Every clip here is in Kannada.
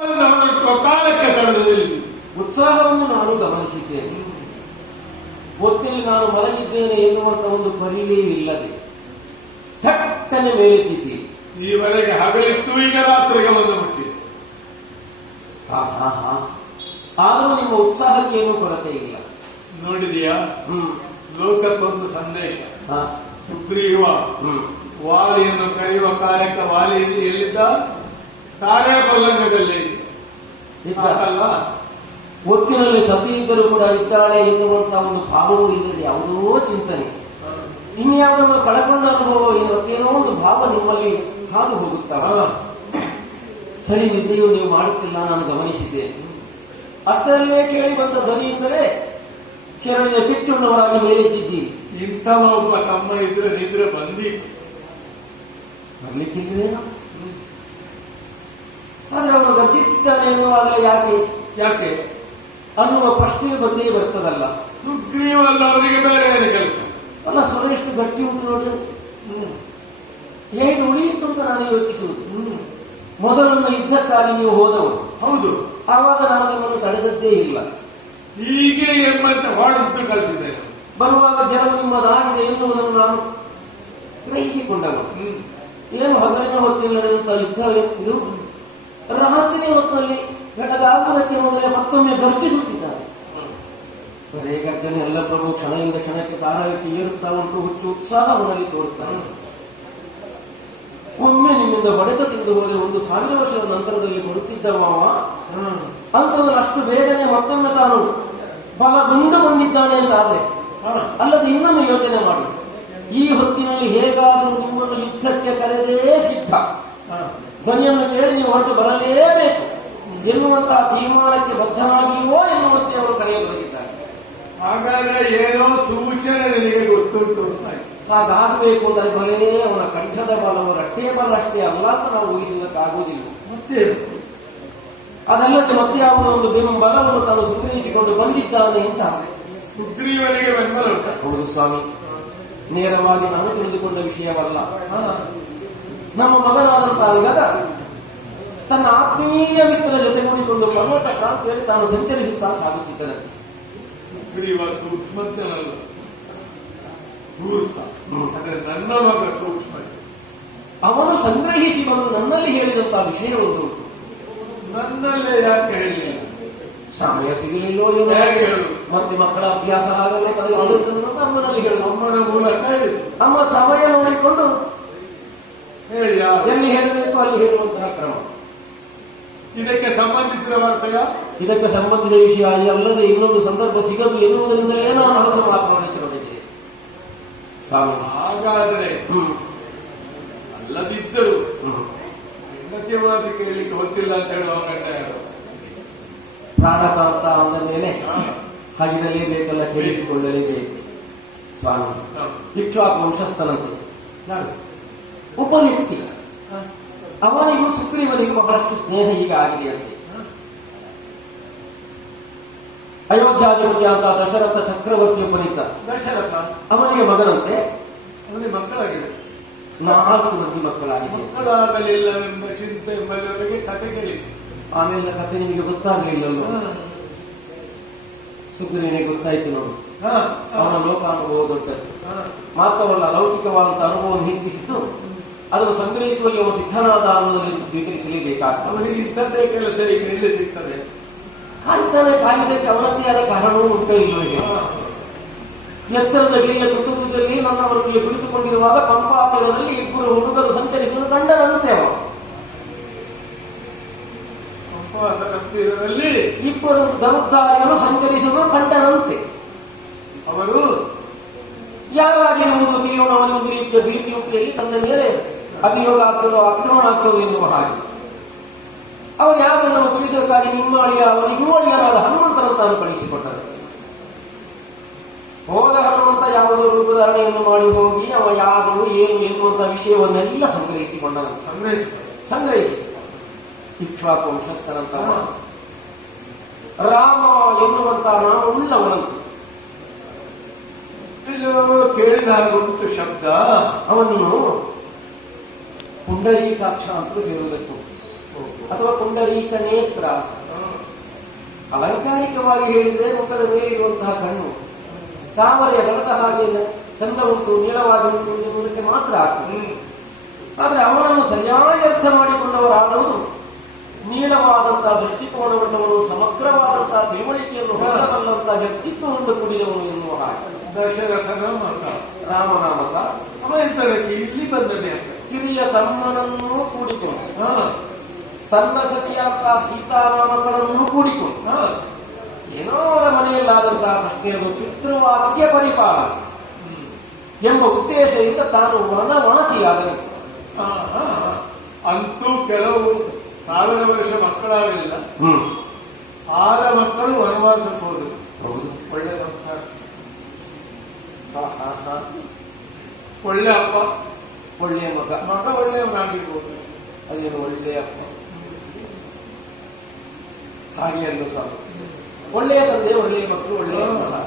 ಕಾಲಕ್ಕೆ ತಡೆದಿಲ್ಲ. ಉತ್ಸಾಹವನ್ನು ನಾನು ಗಮನಿಸಿದ್ದೇನೆ. ಹೊತ್ತಲ್ಲಿ ನಾನು ಮಲಗಿದ್ದೇನೆ ಎನ್ನುವಂತ ಒಂದು ಪರಿವೇ ಇಲ್ಲದೆ ಥಟ್ಟನೆ ಮೇಲೆತ್ತಿದ್ದೆ. ಈವರೆಗೆ ಹಗಲಿತ್ತು, ಈಗ ರಾತ್ರಿಗೆ ಒಂದು ಮುಟ್ಟಿದೆ. ಆದರೂ ನಿಮ್ಮ ಉತ್ಸಾಹಕ್ಕೆ ಏನೂ ಕೊರತೆ ಇಲ್ಲ. ನೋಡಿದೆಯಾ? ಲೋಕಕ್ಕೊಂದು ಸಂದೇಶ. ಸುಗ್ರೀವ ವಾಲಿಯನ್ನು ಕರೆಯುವ ಕಾರ್ಯಕ್ಕೆ ವಾಲಿಯಲ್ಲಿ ಎಲ್ಲಿದ್ದ? ತಾರೇ ಪಲ್ಲಂಗದಲ್ಲಿ ಇದ್ದಲ್ಲ. ಒಟ್ಟಿನಲ್ಲಿ ಸತಿಯಿದ್ದರೂ ಕೂಡ ಇದ್ದಾಳೆ ಎನ್ನುವಂತಹ ಒಂದು ಭಾವವೂ ಇಲ್ಲದೆ ಯಾವುದೋ ಚಿಂತನೆ, ಇನ್ಯಾವುದನ್ನು ಕಳಕೊಂಡ ಅನುಭವ, ಮತ್ತೇನೋ ಒಂದು ಭಾವ ನಿಮ್ಮಲ್ಲಿ ಹಾದು ಹೋಗುತ್ತಲ್ಲ. ಸರಿ, ನಿದ್ದೆಯೂ ನೀವು ಮಾಡುತ್ತಿಲ್ಲ, ನಾನು ಗಮನಿಸಿದ್ದೇನೆ. ಅಷ್ಟರಲ್ಲೇ ಕೇಳಿ ಬಂದ ಧ್ವನಿ ಇದ್ದರೆ ಕೆರಳಿನ ಕಿಚ್ಚುಣ್ಣವರಾಗಿ ಮೇಲೆತ್ತಿದ್ದೀರಿ. ಇಂಥವ ಒಬ್ಬ ತಮ್ಮ ಇದ್ರೆ ನಿದ್ರೆ ಬರ್ಲಿಕ್ಕಿಲ್ವೇನೋ. ಆದ್ರೆ ಅವನು ಗರ್ಜಿಸಿದ್ದಾನೆ ಎನ್ನುವಾಗಲೇ ಯಾಕೆ ಅನ್ನುವ ಪ್ರಶ್ನೆ ಬಂದೇ ಬರ್ತದಲ್ಲ. ಸುಗ್ರೀವಲ್ಲ, ಅವರಿಗೆ ಬೇರೆ ಏನು ಕೆಲಸ ಅಲ್ಲ. ಸ್ವರೆಷ್ಟು ಗಟ್ಟಿ ಉಂಟು ನೋಡಿ. ಹೇಗೆ ಉಳಿಯಿತು ಅಂತ ನಾನು ಯೋಚಿಸುವುದು. ಮೊದಲನ್ನು ಯುದ್ಧಕ್ಕಾಗಿ ನೀವು ಹೋದವರು. ಹೌದು. ಆವಾಗ ನಾನು ನಿಮ್ಮನ್ನು ತಡೆದದ್ದೇ ಇಲ್ಲ. ಹೀಗೆ ಎಂಬಂತೆ ಹೊಡೆದು ಕಳಿಸಿದ್ದೇನೆ. ಬರುವಾಗ ಜನರು ನಿಮ್ಮದಾಗಿದೆ ಎನ್ನುವುದನ್ನು ನಾನು ಗ್ರಹಿಸಿಕೊಂಡನು. ಏನು ಹಗಲಿನ ಹೊತ್ತಿನಲ್ಲಿ ನಡೆಯುತ್ತಾ ಯುದ್ಧವಿದ್ದು ರಾತ್ರಿಯ ಹೊತ್ತಿನಲ್ಲಿ ಬೆಳಗಾಗುವುದಕ್ಕೆ ಮೊದಲೇ ಮತ್ತೊಮ್ಮೆ ಗರ್ಭಿಸುತ್ತಿದ್ದಾರೆ. ಬರೇ ಗರ್ಜನೆ ಎಲ್ಲ ಪ್ರಭು ಕ್ಷಣದಿಂದ ಕ್ಷಣಕ್ಕೆ ತಾರಕ್ಕೆ ಏರುತ್ತಾ ಉಂಟು. ಹುಚ್ಚು ಉತ್ಸಾಹ ಅವನಲ್ಲಿ ತೋರುತ್ತಾರೆ. ಒಮ್ಮೆ ನಿಮ್ಮಿಂದ ಹೊಡೆತ ತಿಂದು ಹೋದರೆ 1,000 ವರ್ಷದ ನಂತರದಲ್ಲಿ ಬರುತ್ತಿದ್ದವ ಅಂತವನು ಅಷ್ಟು ಬೇಗನೆ ಮತ್ತೊಮ್ಮೆ ತಾನು ಬಲಗೊಂಡು ಬಂದಿದ್ದಾನೆ ಅಂತ ಆದ್ರೆ ಅಲ್ಲದೆ ಇನ್ನೊಮ್ಮೆ ಯೋಚನೆ ಮಾಡಿ. ಈ ಹೊತ್ತಿನಲ್ಲಿ ಹೇಗಾದರೂ ನಿಮ್ಮನ್ನು ಯುದ್ಧಕ್ಕೆ ಕರೆದೇ ಸಿದ್ಧ, ಧ್ವನಿಯನ್ನು ಕೇಳಿ ನೀವು ಹೊರಟು ಬರಲೇಬೇಕು ಎನ್ನುವಂತಹ ತೀರ್ಮಾನಕ್ಕೆ ಬದ್ಧನಾಗಿಯೋ ಎನ್ನುವಂತೆ ಅವರು ಕರೆಯಬರುತ್ತಿದ್ದಾರೆ. ಹಾಗಾದ್ರೆ ಏನೋ ಸೂಚನೆ ನಿನಗೆ ಗೊತ್ತುಂಟು. ಹಾಗಾಗಬೇಕು ಅಂದರೆ ಬರೇ ಅವನ ಕಂಠದ ಬಲವು ರಟ್ಟೆ ಬಲ ಅಷ್ಟೇ ಅಲ್ಲ ಅಂತ ನಾವು ಊಹಿಸುವುದಕ್ಕಾಗುವುದಿಲ್ಲ. ಮತ್ತೆ ಅದಲ್ಲದೆ ಮತ್ತೆ ಯಾವುದೋ ಒಂದು ಬಲವನ್ನು ತಾನು ಸಂಗ್ರಹಿಸಿಕೊಂಡು ಬಂದಿದ್ದಾನೆ ಅಂತ. ಸುಗ್ರೀವನಿಗೆ ಬೆಂಬಲ ಉಂಟ. ಹೌದು ಸ್ವಾಮಿ, ನೇರವಾಗಿ ನಾನು ತಿಳಿದುಕೊಂಡ ವಿಷಯವಲ್ಲ. ನಮ್ಮ ಮಗನಾದಂತಹ ಗದ ತನ್ನ ಆತ್ಮೀಯ ಮಿತ್ರರ ಜೊತೆ ಕೂಡಿಕೊಂಡು ಪರ್ವತ ಪ್ರಾಂತ್ಯದಲ್ಲಿ ತಾನು ಸಂಚರಿಸುತ್ತಾ ಸಾಗುತ್ತಿದ್ದನು. ಸುಗ್ರೀವ ಸೂಕ್ಷ್ಮಜ್ಞನಲ್ಲ, ಧೂರ್ತ. ನನ್ನ ಮಗ ಸೂಕ್ಷ್ಮ. ಅವನು ಸಂಗ್ರಹಿಸಿ ಬಂದು ನನ್ನಲ್ಲಿ ಹೇಳಿದಂತಹ ವಿಷಯ ಒಂದು ನನ್ನಲ್ಲೇ ಯಾಕೆ ಹೇಳಲಿಲ್ಲ? ಸಮಯ ಸಿಗಲಿಲ್ಲೋ ಹೇಳು. ಮತ್ತೆ ಮಕ್ಕಳ ಅಭ್ಯಾಸ ಆಗಲೇ ಅಮ್ಮನಲ್ಲಿ ಹೇಳು. ಅಮ್ಮನ ಮೂಲಕ ಹೇಳಿದ್ರು. ನಮ್ಮ ಸಮಯ ನೋಡಿಕೊಂಡು ಹೇಳಿ ಎಲ್ಲಿ ಹೇಳಬೇಕು ಅಲ್ಲಿ ಹೇಳುವಂತಹ ಕ್ರಮ. ಇದಕ್ಕೆ ಸಂಬಂಧಿಸಿದ ವಾರ್ತೆಯ ಇದಕ್ಕೆ ಸಂಬಂಧಿಸಿದ ವಿಷಯ ಅಲ್ಲದೆ ಇನ್ನೊಂದು ಸಂದರ್ಭ ಸಿಗದು ಎನ್ನುವುದರಿಂದಲೇ ನಾನು ಅದನ್ನು ಮಾತನಾಡುತ್ತಿರುವುದಿದೆ. ಹಾಗಾದ್ರೆ ಅಲ್ಲದಿದ್ದರು ಹೆಂಡತಿಯ ಮಾತು ಕೇಳಲಿಕ್ಕೆ ಗೊತ್ತಿಲ್ಲ ಅಂತ ಹೇಳುವ ಗಂಡ ಯಾರು? ಪ್ರಾಣಕಾಂತ ಅಂದ ಮೇಲೆ ಹಾಗಿರಲೇಬೇಕಲ್ಲ, ಕೇಳಿಸಿಕೊಳ್ಳಲೇಬೇಕು. ಸ್ವಾಮಿ ಇಕ್ಷ್ವಾಕು ವಂಶಸ್ಥನಂತೆ ಉಪನಿಯುಕ್ತಿ. ಅವನಿಗೂ ಸುಗ್ರೀವನಿಗೂ ಬಹಳಷ್ಟು ಸ್ನೇಹ ಈಗ ಆಗಿದೆಯಂತೆ. ಅಯೋಧ್ಯಾಧಿಪತಿ ಅಂತ ದಶರಥ ಚಕ್ರವರ್ತಿ ಉಪನಿತ ದಶರಥ ಅವನಿಗೆ ಮಗನಂತೆ. ಅವನಿಗೆ ಮಕ್ಕಳಾಗಿದೆ. 4 ಮಂದಿ ಮಕ್ಕಳಾಗಿದೆ. ಮಕ್ಕಳಾಗಲಿಲ್ಲವೆಂಬ ಚಿಂತೆ ಎಂಬುದರಿಗೆ ಕಥೆ ಕೇಳಿ. ಆಮೇಲೆ ಕಥೆ ನಿಮಗೆ ಗೊತ್ತಾಗಲಿಲ್ಲಲ್ಲೋ. ಸುಗ್ರೀವನಿಗೆ ಗೊತ್ತಾಯ್ತು ನೋಡಿ. ಅವನ ಲೋಕಾನುಭವ ದೊಡ್ಡದು ಮಾತ್ರವಲ್ಲ, ಲೌಕಿಕವಾದಂತ ಅನುಭವವನ್ನು ಹೆಚ್ಚಿಸಿದ್ದು ಅದನ್ನು ಸಂಗ್ರಹಿಸುವಲ್ಲಿ ಅವನು ಸಿದ್ಧನಾದ ಅನ್ನೋದರಲ್ಲಿ ಸ್ವೀಕರಿಸಲೇಬೇಕಾಗ್ತದೆ. ಅವನಿಗೆ ಇದ್ದದ್ದೇ ಕೆಲಸ ಈಗ ಎಲ್ಲಿ ಸಿಗ್ತದೆ? ಕಾಯ್ದಕ್ಕೆ ಅವನದ್ದೇ ಆದ ಕಾರಣವೂ ಉಂಟು ಇಲ್ಲವೇ. ಎತ್ತರದ ಗಿರಿಯ ತುತ್ತುದಲ್ಲಿ ನನ್ನವರಲ್ಲಿ ಕುಳಿತುಕೊಂಡಿರುವಾಗ ಪಂಪಾತೀರದಲ್ಲಿ 2 ಹುಡುಗರು ಸಂಚರಿಸಲು ಕಂಡರಂತೆ. ಅವ ಪಂಪಾತೀರದಲ್ಲಿ 2 ಧನುರ್ಧಾರಿಗಳು ಸಂಚರಿಸಲು ಕಂಡರಂತೆ. ಅವರು ಯಾರಾಗಿರುವುದು ತಿಳಿಯೋಣ. ಒಂದು ರೀತಿಯ ಭೀತಿಯುಕ್ತಿಯಲ್ಲಿ ತನ್ನ ಮೇಲೆ ಅಭಿಯೋಗ ಆಗ್ತದೋ ಆಕ್ರಮಣ ಆಗ್ತದೋ ಎನ್ನುವ ಹಾಗೆ ಅವರು ಯಾರನ್ನು ತಿಳಿಸೋಕ್ಕಾಗಿ ನಿಮ್ಮ ಅಳಿಯ ಅವನಿಗೂ ಅಳಿಯನಾದ ಹನುಮಂತನಂತಾನು ಕಳಿಸಿಕೊಟ್ಟರು. ಹೋದ ಹನುಮಂತ ಯಾವುದೋ ರೂಪಧಾರಣೆಯನ್ನು ಮಾಡಿ ಹೋಗಿ ಅವ ಯಾರು ಏನು ಎನ್ನುವಂತಹ ವಿಷಯವನ್ನೆಲ್ಲ ಸಂಗ್ರಹಿಸಿಕೊಂಡನು. ಸಂಗ್ರಹಿಸಿ ಇಕ್ಷ್ವಾಕು ವಂಶಸ್ಥನಂತ ರಾಮ ಎನ್ನುವಂತಹ ನಾಮ ಉಳ್ಳವನಂತು. ಕೇಳಿದ ಹಾಗುಂಟು ಶಬ್ದ. ಅವನು ಪುಂಡರೀಕಾಕ್ಷ ಅಂತ ಹೇಳುವುದಕ್ಕೂ ಅಥವಾ ಪುಂಡರೀಕ ನೇತ್ರ. ಅಲಂಕಾರಿಕವಾಗಿ ಹೇಳಿದ್ರೆ ಮುಖದ ಮೇಲೆ ಇರುವಂತಹ ಕಣ್ಣು ತಾವರೆಯ ದಳದ ಹಾಗೆ ಚಂದ ಉಂಟು, ನೀಳವಾಗಿ ಉಂಟು ಎನ್ನುವುದಕ್ಕೆ ಮಾತ್ರ ಆಗ್ತದೆ. ಆದರೆ ಅವನನ್ನು ಸರಿಯಾಗಿ ಅರ್ಥ ಮಾಡಿಕೊಂಡವರಾದವರು ನೀಳವಾದಂತಹ ದೃಷ್ಟಿಕೋನವುಳ್ಳವನು, ಸಮಗ್ರವಾದಂತಹ ತಿಳುವಳಿಕೆಯನ್ನು ಹೊಂದಬಲ್ಲಂತಹ ವ್ಯಕ್ತಿತ್ವವನ್ನು ಕೂಡಿದವನು ಎನ್ನುವ ಹಾಗೆ ದಶರಥನ ಮತ ರಾಮನಾಮಕ ಅವನಿದ್ದಕ್ಕೆ ಇಲ್ಲಿ ಬಂದನೆ ಅಂತ ಕಿರಿಯ ತಮ್ಮನನ್ನೂ ಕೂಡಿಕೊಂಡು ತನ್ನ ಸಖಿಯಾದ ಸೀತಾರಾಮಗಳನ್ನು ಕೂಡಿಕೊಂಡು ಏನೋ ಅವರ ಮನೆಯಲ್ಲಾದಂತಹ ಪ್ರಶ್ನೆಯನ್ನು ಪಿತೃವಾಕ್ಯ ಪರಿಪಾಲನ ಎಂಬ ಉದ್ದೇಶದಿಂದ ತಾನು ವನವಾಸಿಯಾದನು. ಅಂತೂ ಕೆಲವು 1000 ವರ್ಷ ಮಕ್ಕಳಾಗಲಿಲ್ಲ, 6 ಮಕ್ಕಳು ವನವಾಸಕ್ಕೆ ಹೋದರು. ಒಳ್ಳೆ ಸಂಸಾರ, ಒಳ್ಳೆ ಅಪ್ಪ, ಒಳ್ಳೆಯ ಮಗ ಒಳ್ಳೆಯವನಾಗಿರ್ಬೋದು. ಅದೇನು ಒಳ್ಳೆಯ ಅಪ್ಪ ಹಾಗೆಯಲ್ಲೂ ಸಹ ಒಳ್ಳೆಯ ತಂದೆ, ಒಳ್ಳೆಯ ಮಕ್ಕಳು, ಒಳ್ಳೆಯ ಸಂಸಾರ.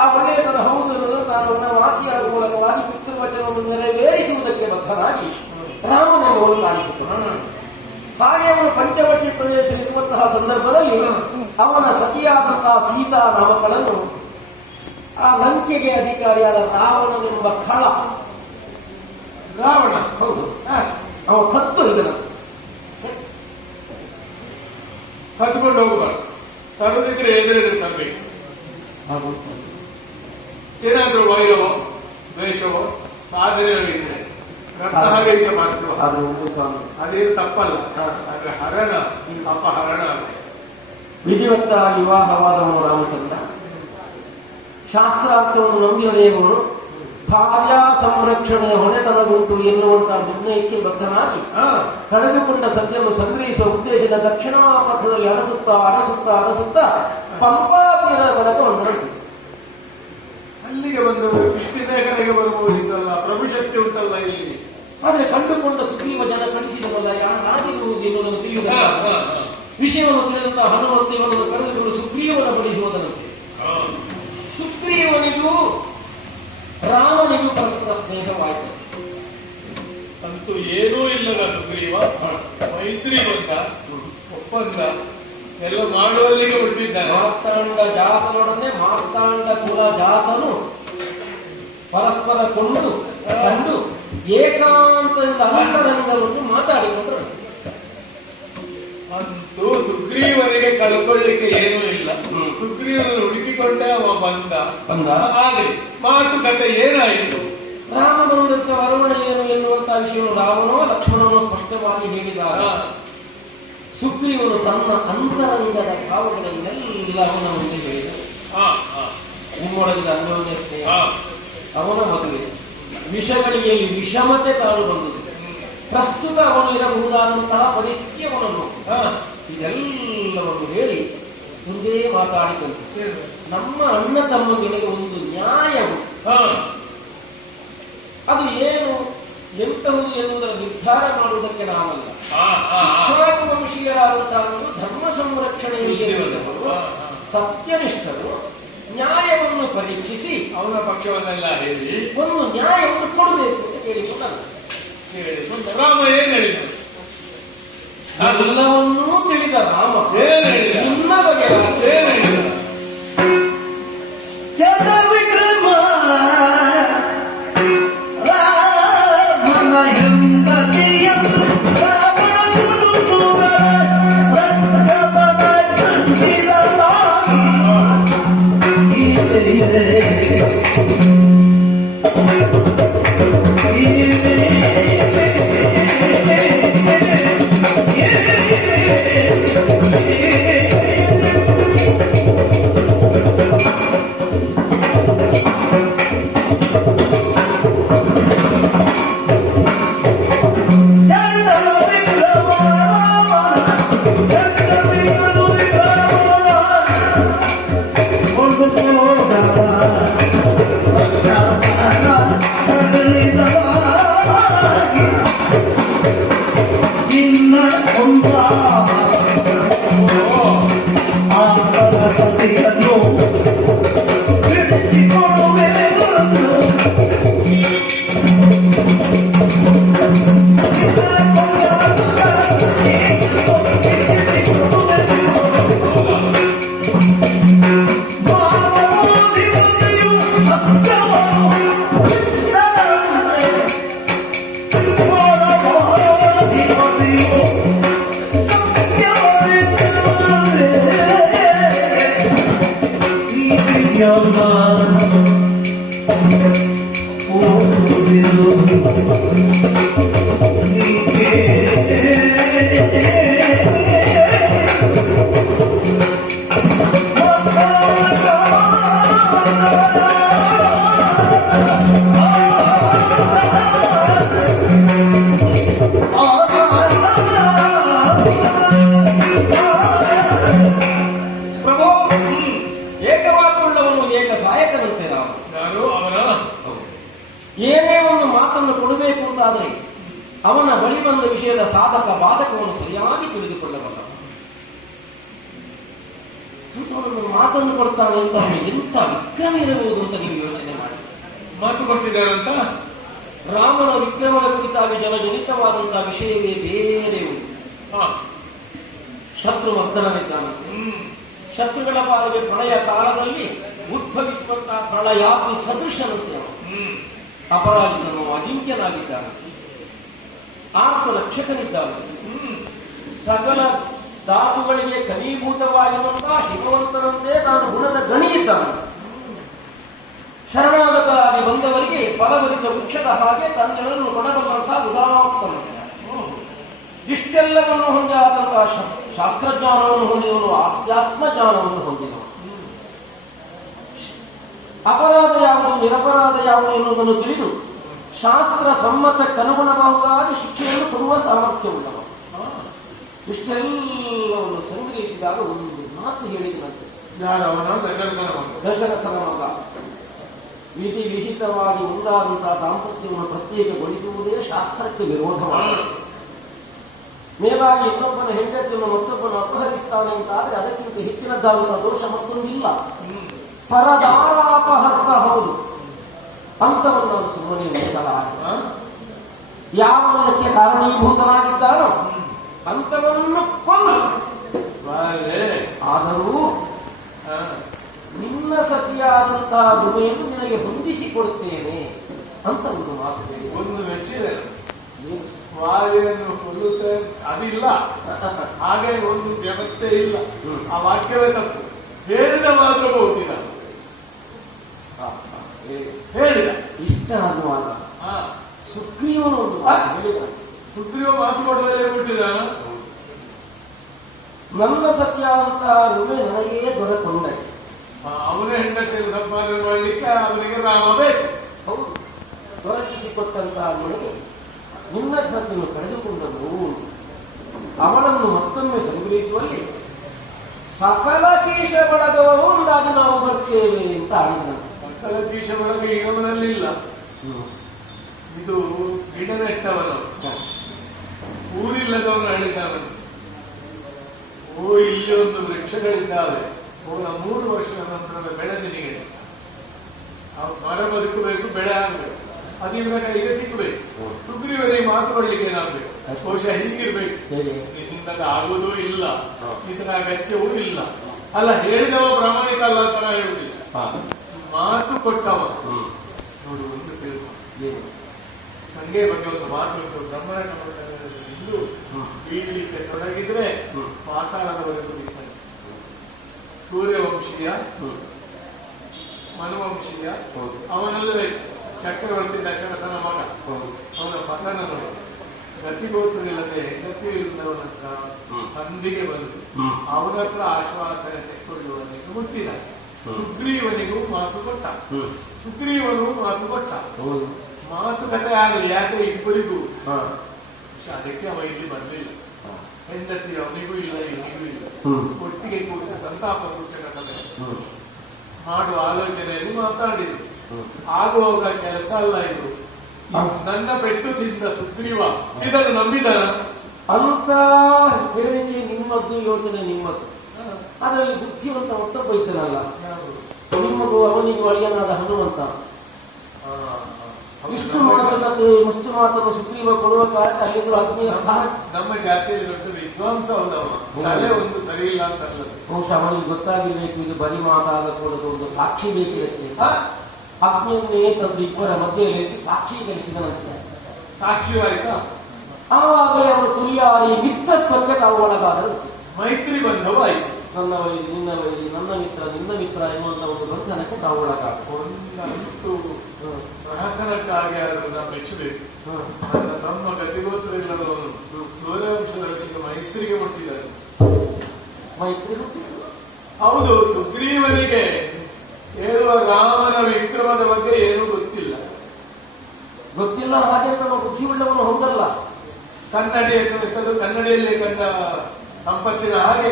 ಆ ಒಳ್ಳೆಯತನ ಹೌದು ಅನ್ನೋದು ತಾನು ವಾಸಿಯಾಗುವ ಮೂಲಕವಾಗಿ ಪಿತೃವಚನವನ್ನು ನೆರವೇರಿಸುವುದಕ್ಕೆ ಬದ್ಧನಾಗಿ ರಾಮನನ್ನು ಕಾಣಿಸುತ್ತಾನೆ. ಹಾಗೆ ಅವನು ಪಂಚವಟಿ ಪ್ರದೇಶದಲ್ಲಿರುವಂತಹ ಸಂದರ್ಭದಲ್ಲಿ ಅವನ ಸತಿಯಾದಂತಹ ಸೀತಾ ನಾಮಕಳನ್ನು ಆ ಲಂಕೆಗೆ ಅಧಿಕಾರಿಯಾದ ರಾವಣನೆಂಬ ಖಳ, ರಾವಣ ಹೌದು, ಅವ ಹತ್ತು ಇದನ್ನು ಹತ್ಕೊಂಡು ಹೋಗಬಾರ್ದು, ತರದಿದ್ರೆ ಎದುರೆದುರು ತರಬೇಕು. ಏನಾದ್ರೂ ವೈರವೋ ದ್ವೇಷವೋ ಸಾಧನೆಗಳಿದ್ರೆ ರಕ್ತಹರೀಶ ಮಾಡ್ತೀವ, ಅದೇನು ತಪ್ಪಲ್ಲ. ಆದ್ರೆ ಹರಣ, ಅಪಹರಣ. ವಿಧಿವತ್ತ ವಿವಾಹವಾದವನು ರಾಮಚಂದ್ರ, ಶಾಸ್ತ್ರಾರ್ಥವನ್ನು ನಂಬಿ ನಡೆಯುವವನು, ಭಾರ್ಯ ಸಂರಕ್ಷಣೆಯ ಹೊಣೆತನವುಂಟು ಎನ್ನುವಂತಹ ನಿರ್ಣಯಕ್ಕೆ ಬದ್ಧನಾಗಿ ಕಳೆದುಕೊಂಡ ಸತ್ಯವನ್ನು ಸಂಗ್ರಹಿಸುವ ಉದ್ದೇಶದ ದಕ್ಷಿಣ ಪಥದಲ್ಲಿ ಅರಸುತ್ತಾ ಪಂಪಾ ತೀರದ ತನಕ ಒಂದರಂತೆ ಅಲ್ಲಿಗೆ ಬಂದು ಇಷ್ಟಿದೆ ಕಡೆಗೆ ಬರಬಹುದಿತ್ತಲ್ಲ, ಪ್ರಭುಶಕ್ತಿ ಉಂಟಲ್ಲ ಇಲ್ಲಿ. ಆದರೆ ಕಂಡುಕೊಂಡ ಸುಗ್ರೀವ ಜನ ಕಳಿಸಿದವಲ್ಲ ಯಾರಾಗಿರುವುದು ಎನ್ನುವುದನ್ನು ತಿಳಿಯುವುದಲ್ಲ. ವಿಷಯವನ್ನು ತಿಳಿದಂತಹ ಹನುಮಂತ ಇವನನ್ನು ಕರೆದುಕೊಂಡು ಸುಗ್ರೀವನ ಬಳಿ ಹೋದನಂತೆ. ಸುಗ್ರೀವನಿಗೂ ರಾಮನಿಗೂ ಪರಸ್ಪರ ಸ್ನೇಹವಾಯಿತು. ಅಂತೂ ಏನೂ ಇಲ್ಲದ ಸುಗ್ರೀವ ಮೈತ್ರಿ ಬಂದ, ಒಪ್ಪಂದ ಎಲ್ಲ ಮಾಡುವಲ್ಲಿಗೆ ಬಿಟ್ಟಿದ್ದಾನೆ. ಮಾರ್ತಾಂಡ ಜಾತನೊಡನೆ ಮಾರ್ತಾಂಡ ಕುಲ ಜಾತನು ಪರಸ್ಪರ ಕಂಡು ಏಕಾಂತದಿಂದ ಅಂತರಂಗವನ್ನು ಮಾತಾಡಿಕೊಂಡ್ರು. ಅಂತೂ ಸುಗ್ರೀವನಿಗೆ ಕಳ್ಕೊಳ್ಳಿಕ್ಕೆ ಏನೂ ಇಲ್ಲ. ಸುಗ್ರೀವನನ್ನು ಹುಡುಕಿಕೊಂಡೇ ಅವ ಬಂದ. ಆಗಲಿ ಮಾತುಕತೆ ಏನಾಯಿತು? ರಾಮ ಬಂದತ್ತ ಅರಮಣೆ ಏನು ಎನ್ನುವಂತಹ ವಿಷಯವನ್ನು ರಾಮನೋ ಲಕ್ಷ್ಮಣನೋ ಸ್ಪಷ್ಟವಾಗಿ ಹೇಳಿದಾಗ ಸುಗ್ರೀವನು ತನ್ನ ಅಂತರಂಗದ ಭಾವಗಳನ್ನೆಲ್ಲ ಅವನ ಮುಂದೆ ಹೇಳಿದ. ನಿಮ್ಮೊಳಗಿದ ಅನ್ಯೋನ್ಯ ಸ್ನೇಹ, ಅವನ ಮದುವೆ ವಿಷಗಳಿಗೆ ವಿಷಮತೆ ತಾನು ಬಂದಿದೆ. ಪ್ರಸ್ತುತ ಅವನು ಇರಬಹುದಾದಂತಹ ಪರಿಸ್ಥಿತಿ ಅವನನ್ನು ಇದೆಲ್ಲವನ್ನು ಹೇಳಿ ಮುಂದೆ ಮಾತಾಡಿದಂತೆ ನಮ್ಮ ಅಣ್ಣ ತಮ್ಮನಿಗೆ ಒಂದು ನ್ಯಾಯವು ಅದು ಏನು ಎಂತಹುದು ಎನ್ನುವುದರ ನಿರ್ಧಾರ ಮಾಡುವುದಕ್ಕೆ ನಾವಲ್ಲ. ವಂಶೀಯರಾದಂತಹ ಧರ್ಮ ಸಂರಕ್ಷಣೆಯಲ್ಲಿ ಸತ್ಯನಿಷ್ಠರು ನ್ಯಾಯವನ್ನು ಪರೀಕ್ಷಿಸಿ ಅವನ ಪಕ್ಷವನ್ನೆಲ್ಲ ಹೇಳಿ ಒಂದು ನ್ಯಾಯವನ್ನು ಕೊಡಬೇಕು ಅಂತ ಕೇಳಿಕೊಂಡಲ್ಲ. ರಾಮ ಏನ್ ಹೇಳಿದ? ಎಲ್ಲವನ್ನೂ ತಿಳಿದ ರಾಮ ನಿಮ್ಮ ಬಗ್ಗೆ ಏನ್ ಹೇಳಿದ? Yeah. ಇಂಥವನು ಮಾತನ್ನು ಕೊಡ್ತಾನೆ ಅಂತ ಅವನಿಗೆ ಎಂತ ವಿಕ್ರಮ ಇರಬಹುದು ಅಂತ ನೀವು ಯೋಚನೆ ಮಾಡಿ. ಮಾತು ಕೊಟ್ಟಿದ್ದಾರಂತ ರಾಮನ ವಿಕ್ರಮದ ಕುರಿತಾಗಿ ಜನಜನಿತವಾದಂತಹ ವಿಷಯವೇ ಬೇರೆ ಉಂಟು. ಶತ್ರು ಮರ್ದನನಿದ್ದಾನೆ. ಶತ್ರುಗಳ ಪಾಲಿಗೆ ಪ್ರಳಯ ಕಾಲದಲ್ಲಿ ಉದ್ಭವಿಸುವಂತಹ ಪ್ರಳಯಾತಿ ಸದೃಶನಂತೆ ಅಪರಾಜಿತನು ಅಜಿಂಕ್ಯನಾಗಿದ್ದಾನೆ. ಆರ್ತ ರಕ್ಷಕನಿದ್ದಾನೆ. ಸಕಲ ಧಾತುಗಳಿಗೆ ಕನೀಭೂತವಾಗಿರುವಂತಹ ಹಿಮವಂತನಂತೆ ತಾನು ಗುಣದ ಗಣಿ ಇದ್ದಾನೆ. ಶರಣಾಗತರಾಗಿ ಬಂದವರಿಗೆ ಫಲಭರಿತ ವೃಕ್ಷದ ಹಾಗೆ ತನ್ನನ್ನು ಕೊಡಬಲ್ಲಂತಹ ಉದಾತ್ತಮ. ಇಷ್ಟೆಲ್ಲವನ್ನು ಹೊಂದಿದಂತಹ ಶಾಸ್ತ್ರಜ್ಞಾನವನ್ನು ಹೊಂದಿದವನು, ಆಧ್ಯಾತ್ಮ ಜ್ಞಾನವನ್ನು ಹೊಂದಿದವನು. ಅಪರಾಧ ಯಾವುದು ನಿರಪರಾಧ ಯಾವುದು ಎನ್ನುವುದನ್ನು ತಿಳಿದು ಶಾಸ್ತ್ರ ಸಮ್ಮತಕ್ಕನುಗುಣವಾಗಿ ಶಿಕ್ಷೆಯನ್ನು ಕೊಡುವ ಸಾಮರ್ಥ್ಯವುಳ್ಳವ. ಇಷ್ಟೆಲ್ಲವನ್ನು ಸಂಗ್ರಹಿಸಿದಾಗ ಒಂದು ಮಾತು ಹೇಳಿದನಂತೆ. ದಶರಥನ ಮಗ ವಿಧಿ ವಿಹಿತವಾಗಿ ಮುಂದಾದಂತಹ ದಾಂಪತ್ಯವನ್ನು ಪ್ರತ್ಯೇಕಗೊಳಿಸುವುದೇ ಶಾಸ್ತ್ರಕ್ಕೆ ವಿರೋಧವಾಗಿದೆ. ಮೇಲಾಗಿ ಇನ್ನೊಬ್ಬನ ಹೆಂಡತಿಯನ್ನು ಮತ್ತೊಬ್ಬನು ಅಪಹರಿಸ್ತಾನೆ ಅಂತಾದ್ರೆ ಅದಕ್ಕಿಂತ ಹೆಚ್ಚಿನದ್ದಾಗುವ ದೋಷ ಮತ್ತೊಂದಿಲ್ಲ. ಪರದಾರಾಪಹರ್ತ ಹೌದು, ಅಂತವನ್ನು ನಾನು ಸುಮ್ಮನೆ ನಡೆಸಲಾರೆ. ಯಾವನಕ್ಕೆ ಕಾರಣೀಭೂತನಾಗಿದ್ದಾನೋ ಅಂತವನ್ನು ಕೊಂದ. ಆದರೂ ನಿನ್ನ ಸತಿಯಾದಂತಹ ಗುಣೆಯನ್ನು ನಿನಗೆ ಹೊಂದಿಸಿಕೊಡುತ್ತೇನೆ ಅಂತ ಒಂದು ಮಾತು ಹೇಳಿ. ಒಂದು ಮೆಚ್ಚಿದೆ. ವಾಲಿಯನ್ನು ಕೊಲ್ಲುತ್ತೆ ಅದಿಲ್ಲ, ಹಾಗೆ ಒಂದು ವ್ಯವಸ್ಥೆ ಇಲ್ಲ. ಆ ವಾಕ್ಯವೇ ತಪ್ಪು. ಹೇಳಿದ ಮಾತ್ರ ಹೋಗಿಲ್ಲ, ಹೇಳಿದ ಇಷ್ಟ ಅನ್ನುವಾಗ ಸುಗ್ರೀವನು ಒಂದು ಹೇಳಿದ. ಸುಗ್ರೀವ ಮಾತು ಕೊಡಲೇ ಬಿಟ್ಟಿದ. ನನ್ನ ಸತ್ಯಾದಂತಹ ಗುಣೆ ನನಗೇ ದೊರಕೊಂಡೆ. ಅವನ ಹೆಂಡತಿಯನ್ನು ಸಂಪಾದನೆ ಮಾಡಲಿಕ್ಕೆ ಅವನಿಗೆ ರಾಮ ಬೇಕು. ಹೌದು, ದೊರಕಿಸಿಕೊಟ್ಟಂತಹ ಗುಣೆಗೆ ನಿನ್ನ ಸತ್ಯವನ್ನು ಕಳೆದುಕೊಂಡನು. ಅವಳನ್ನು ಮತ್ತೊಮ್ಮೆ ಸಂಗ್ರಹಿಸುವಲ್ಲಿ ಸಕಲ ಕೀಶ ಬಳಗವರು ಒಂದಾಗಿ ನಾವು ಬರ್ತೇವೆ ಅಂತ ಆಡಿದ. ಸಕಲ ಕೀಶ ಬಳಗ ಇವನಲ್ಲಿಲ್ಲ. ಇದು ಗಿಡ ನೆಟ್ಟವನು, ಊರಿಲ್ಲದವನು ಹೇಳಿದ್ದಾವನು. ಇಲ್ಲಿ ಒಂದು ವೃಕ್ಷಗಳಿದ್ದಾವೆ, 3 ವರ್ಷದ ನಂತರದ ಬೆಳೆ ನಿನಗೆ. ಮರ ಬದುಕಬೇಕು, ಬೆಳೆ ಆಗಬೇಕು, ಅದು ಇವನ ಕೈಗೆ ಸಿಕ್ಕಬೇಕು. ಸುಗ್ರೀವನಿಗೆ ಮಾತುಕೊಳ್ಳಿಕ್ಕೆ ಏನಾಗಬೇಕು, ಬಹುಶಃ ಹೀಗಿರ್ಬೇಕು. ನಿನ್ನಿಂದ ಆಗುವುದೂ ಇಲ್ಲ, ಇದರ ಅಗತ್ಯವೂ ಇಲ್ಲ. ಅಲ್ಲ, ಹೇಳಿದವ ಪ್ರಾಮಾಣಿಕ ಅಲ್ಲ ಅಂತ ಹೇಳುವುದಿಲ್ಲ. ಮಾತು ಕೊಟ್ಟವ ನೋಡು. ಒಂದು ತಿಳ್ಕೊ, ನನಗೆ ಬಗ್ಗೆ ಒಂದು ಮಾತು ಉಂಟು. ಬ್ರಹ್ಮಣ ಇಂದು ಬೀಳಲಿಕ್ಕೆ ತೊಡಗಿದ್ರೆ ಪಾತಾಳದವರೆಗೂ ಬಿಡ್ತಾರೆ. ಸೂರ್ಯವಂಶೀಯ, ಮನುವಂಶೀಯ, ಅವನಲ್ಲವೇ ಚಕ್ರವರ್ತಿ ದಶರಥನ ಮಗ. ಅವನ ಪತನ ನೋಡಿ, ಗತಿಗೋತ್ರವಿಲ್ಲದೆ ಹೆಂಡತಿ ಇಲ್ಲದವನತ್ರ ಸಂಧಿಗೆ ಬಂದು ಅವನ ಹತ್ರ ಆಶ್ವಾಸನೆ ತೆಗೆದುಕೊಳ್ಳುವವನಿಗೆ ಮುಟ್ಟಿದ. ಸುಗ್ರೀವನಿಗೂ ಮಾತು ಕೊಟ್ಟ, ಸುಗ್ರೀವನು ಮಾತು ಕೊಟ್ಟ. ಮಾತುಕತೆ ಆಗಲಿ, ಯಾಕೆ ಇಬ್ಬರಿಗೂ. ಅದಕ್ಕೆ ಅವ ಇಲ್ಲಿ ಬರಲಿಲ್ಲ. ಹೆಂಡತಿ ಅವನಿಗೂ ಇಲ್ಲ, ಇವನಿಗೂ ಇಲ್ಲ. ಒಟ್ಟಿಗೆ ಕೂಡಿದ ಸಂತಾಪ ಸೂಚಕ ಸಭೆ ಮಾಡುವ ಆಲೋಚನೆಯಲ್ಲಿ ಮಾತಾಡಿದ್ರು. ಆಗುವಾಗ ಕೆಲಸ ಅಲ್ಲ ಇದು. ನನ್ನ ಪೆಟ್ಟು ತಿಂದ ಸುಗ್ರೀವ ಇದನ್ನು ನಂಬಿದಾನ ಅಂತ ಹೇಳಿ ನಿಮ್ಮದ್ದು ಯೋಚನೆ ನಿಮ್ಮದ್ದು. ಅದರಲ್ಲಿ ಬುದ್ಧಿವಂತ ಮತ್ತೊಬ್ಬ ಇದ್ದನಲ್ಲ, ನಿಮ್ಮಗೂ ಅವನಿಗೂ ಅಳಿಯನಾದ ಹನುಮಂತ. ಇಷ್ಟು ಮಾತನ್ನು ಮುಷ್ಟು ಮಾತನ್ನು ಸುಗ್ರೀವ ಕೊಡುವ ಕಾರಣ ಅಲ್ಲಿಂದ ಅಗ್ನಿಯ ನಮ್ಮ ಜಾತಿಯಲ್ಲಿ ದೊಡ್ಡ ವಿದ್ವಾಂಸ ಹೌದವ. ತಲೆ ಒಂದು ಸರಿ ಇಲ್ಲ ಅಂತಲ್ಲ. ಬಹುಶಃ ಅವನಿಗೆ ಗೊತ್ತಾಗಿರ್ಬೇಕು, ಇದು ಬರಿ ಮಾತಾಡಕೂಡದು, ಒಂದು ಸಾಕ್ಷಿ ಬೇಕಿರುತ್ತೆ. ಅಗ್ನಿಯನ್ನೇ ತಂದು ಇಬ್ಬರ ಮಧ್ಯೆಯಲ್ಲಿ ಸಾಕ್ಷೀಕರಿಸಿದನಂತೆ. ಸಾಕ್ಷಿವಾಯ್ತಾ? ಆವಾಗಲೇ ಅವರು ತುರಿಯಾರಿ ಮಿತ್ರತ್ವಕ್ಕೆ ತಾವು ಒಳಗಾದರು. ಮೈತ್ರಿ ಬಂಧವ ಆಯ್ತು. ನನ್ನ ವೈರಿ ನಿನ್ನ ವೈರಿ, ನನ್ನ ಮಿತ್ರ ನಿನ್ನ ಮಿತ್ರ ಎನ್ನುವಂತ ಒಂದು ಬಂಧನಕ್ಕೆ ತಾವು ಒಳಗಾದರು. ಒಂದಂತೂ ಪ್ರಹಸನಕ್ಕಾಗಿ ಅದನ್ನು ಮೆಚ್ಚಬೇಕು. ನನ್ನ ತಮ್ಮ ಗತಿಗೋತ್ರವಿಲ್ಲದವನು ಸೂರ್ಯವಂಶದೊಳಗೆ ಮೈತ್ರಿಗೆ ಮುಟ್ಟಿದ್ದಾರೆ. ಮೈತ್ರಿ ಹೌದು. ಸುಗ್ರೀವನಿಗೆ ಹೇಳುವ ರಾಮನ ವಿಕ್ರಮದ ಬಗ್ಗೆ ಏನೂ ಗೊತ್ತಿಲ್ಲ. ಹಾಗೆ ನಮ್ಮ ಬುದ್ಧಿಯುಳ್ಳವನು ಹೊಂದಲ್ಲ. ಕನ್ನಡಿಯಲ್ಲಿ ಕಂಡ ಸಂಪತ್ತಿನ ಹಾಗೆ,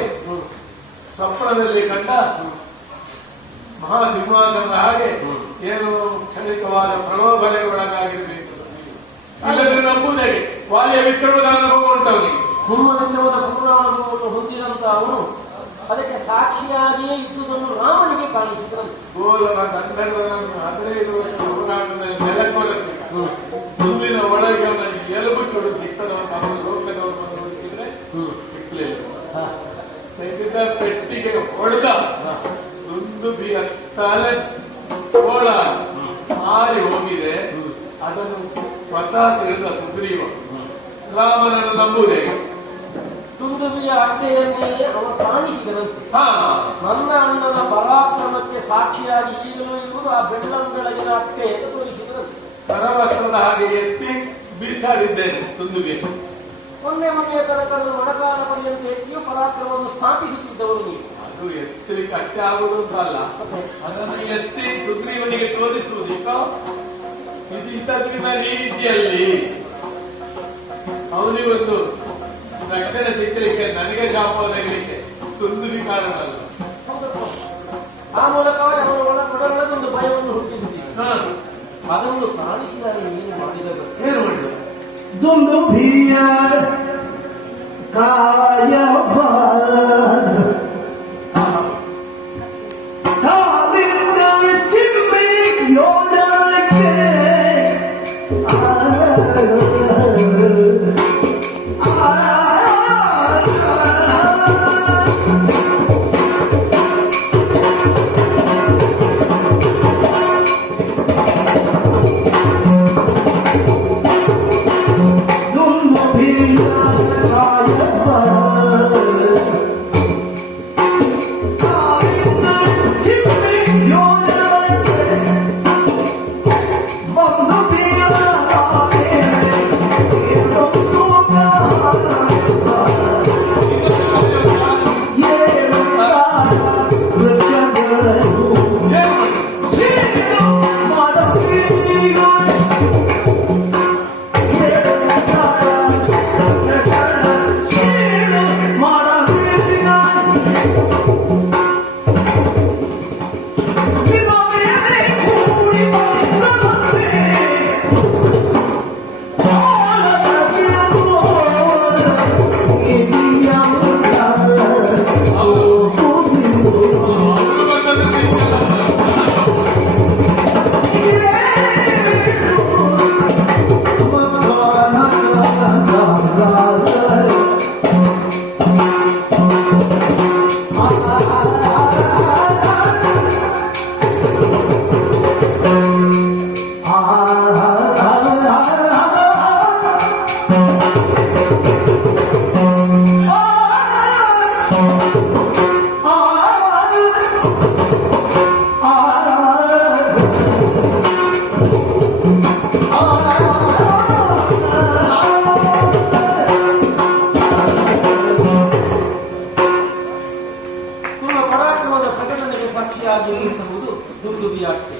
ಸ್ವಪ್ನದಲ್ಲಿ ಕಂಡ ಮಹಾಸಿಂಹಾಸನದ ಹಾಗೆ ಏನು ಕ್ಷಣಿಕವಾದ ಪ್ರಲೋಭನೆಗೆ ಒಳಗಾಗಿರಬೇಕು. ಇಲ್ಲದೆ ನಂಬುವುದೇ ವಾಲಿಯ ವಿಕ್ರಮದ ಅನುಭವ ಉಂಟವನಿಗೆ. ಸಿಂಹವಿಕ್ರಮದ ಪೂರ್ಣ ಅನುಭವವನ್ನು ಹೊಂದಿದಂತ ಅವನು ಅದಕ್ಕೆ ಸಾಕ್ಷಿಯಾಗಿಯೇ ಇದ್ದುದನ್ನು ರಾಮನಿಗೆ ಕಾಣಿಸಿದ್ರಂತೆ. ಗೋಲನ ಗಂಧರ್ವನನ್ನು 15 ವರ್ಷ ಹೋರಾಟದಲ್ಲಿ ನೆಲಕೊಡಲಿಲ್ಲ. ಮುಂದಿನ ಒಳಗೆ ಅವನಿಗೆ ಎಲುಬು ಕೊಡು ಸಿಕ್ಕದವನು ಅವನು ಲೋಕದವರು ಬಂದು ಹುಡುಕಿದ್ರೆ ಸಿಕ್ಕಲಿಲ್ಲ. ತೆಗೆದ ಪೆಟ್ಟಿಗೆ ಹೊಡೆದ ದುಂದುಬಿಯ ತಲೆ ಕೋಳ ಮಾರಿ ಹೋಗಿದೆ. ಅದನ್ನು ಸ್ವತಃ ತಿಳಿದ ಸುಗ್ರೀವ ರಾಮನನ್ನು ನಂಬುವುದೇ. ದುಂದುಬಿಯ ಅಟ್ಟೆಯನ್ನೇ ಅವ ಕಾಣಿಸಿದನಂತೆ. ನನ್ನ ಅಣ್ಣನ ಪರಾಕ್ರಮಕ್ಕೆ ಸಾಕ್ಷಿಯಾಗಿ ಈಗಲೂ ಇರುವುದು ಆ ಬೆಳ್ಳಂಬೆಳಗಿನ ಅಟ್ಟೆ ಎಂದು ತೋರಿಸಿದರಂತೆ. ಕರವಸ್ತ್ರದ ಹಾಗೆ ಎತ್ತಿ ಬೀಸಾಡಿದ್ದೇನೆ ದುಂದುಬಿಯ. ಮೊನ್ನೆಯ ತನಕ ಮೊಣಕಾಲ ಪರ್ಯಂತ ಎತ್ತಿಯೂ ಪರಾಕ್ರಮವನ್ನು ಸ್ಥಾಪಿಸುತ್ತಿದ್ದವರು ನೀವು. ಅದು ಎತ್ತಲಿಕ್ಕೆ ಅಷ್ಟೇ ಆಗುವುದು ಅಂತಲ್ಲ, ಅದನ್ನು ಎತ್ತಿ ಸುಗ್ರೀವನಿಗೆ ತೋರಿಸುವುದು. ಇದು ಇಂಥದ್ರಿಂದ ರೀತಿಯಲ್ಲಿ ಅವನಿಗೊಂದು ರಕ್ಷಣೆ ಸಿಕ್ಕಲಿಕ್ಕೆ ನನಗೆ ಶಾಪ ಒದಗಲಿಕ್ಕೆ ದುಂದುಬಿ ಕಾರಣ ಅಲ್ಲ. ಆ ಮೂಲಕವಾಗಿ ಅವರ ಒಳಗೊಳಗೊಂದು ಭಯವನ್ನು ಹುಟ್ಟಿಸುತ್ತಿದ್ದ. ಅದನ್ನು ಕಾಣಿಸಿದಾಗ ಏನು ಮಾಡಿದ ಏನು ಮಾಡಿದ? ದುಂದುಬಿಯ ಕಾಯಬ ಕಾಲಿಂದ ಚಿಮ್ಮಿ ಯೋಜನಕ್ಕೆ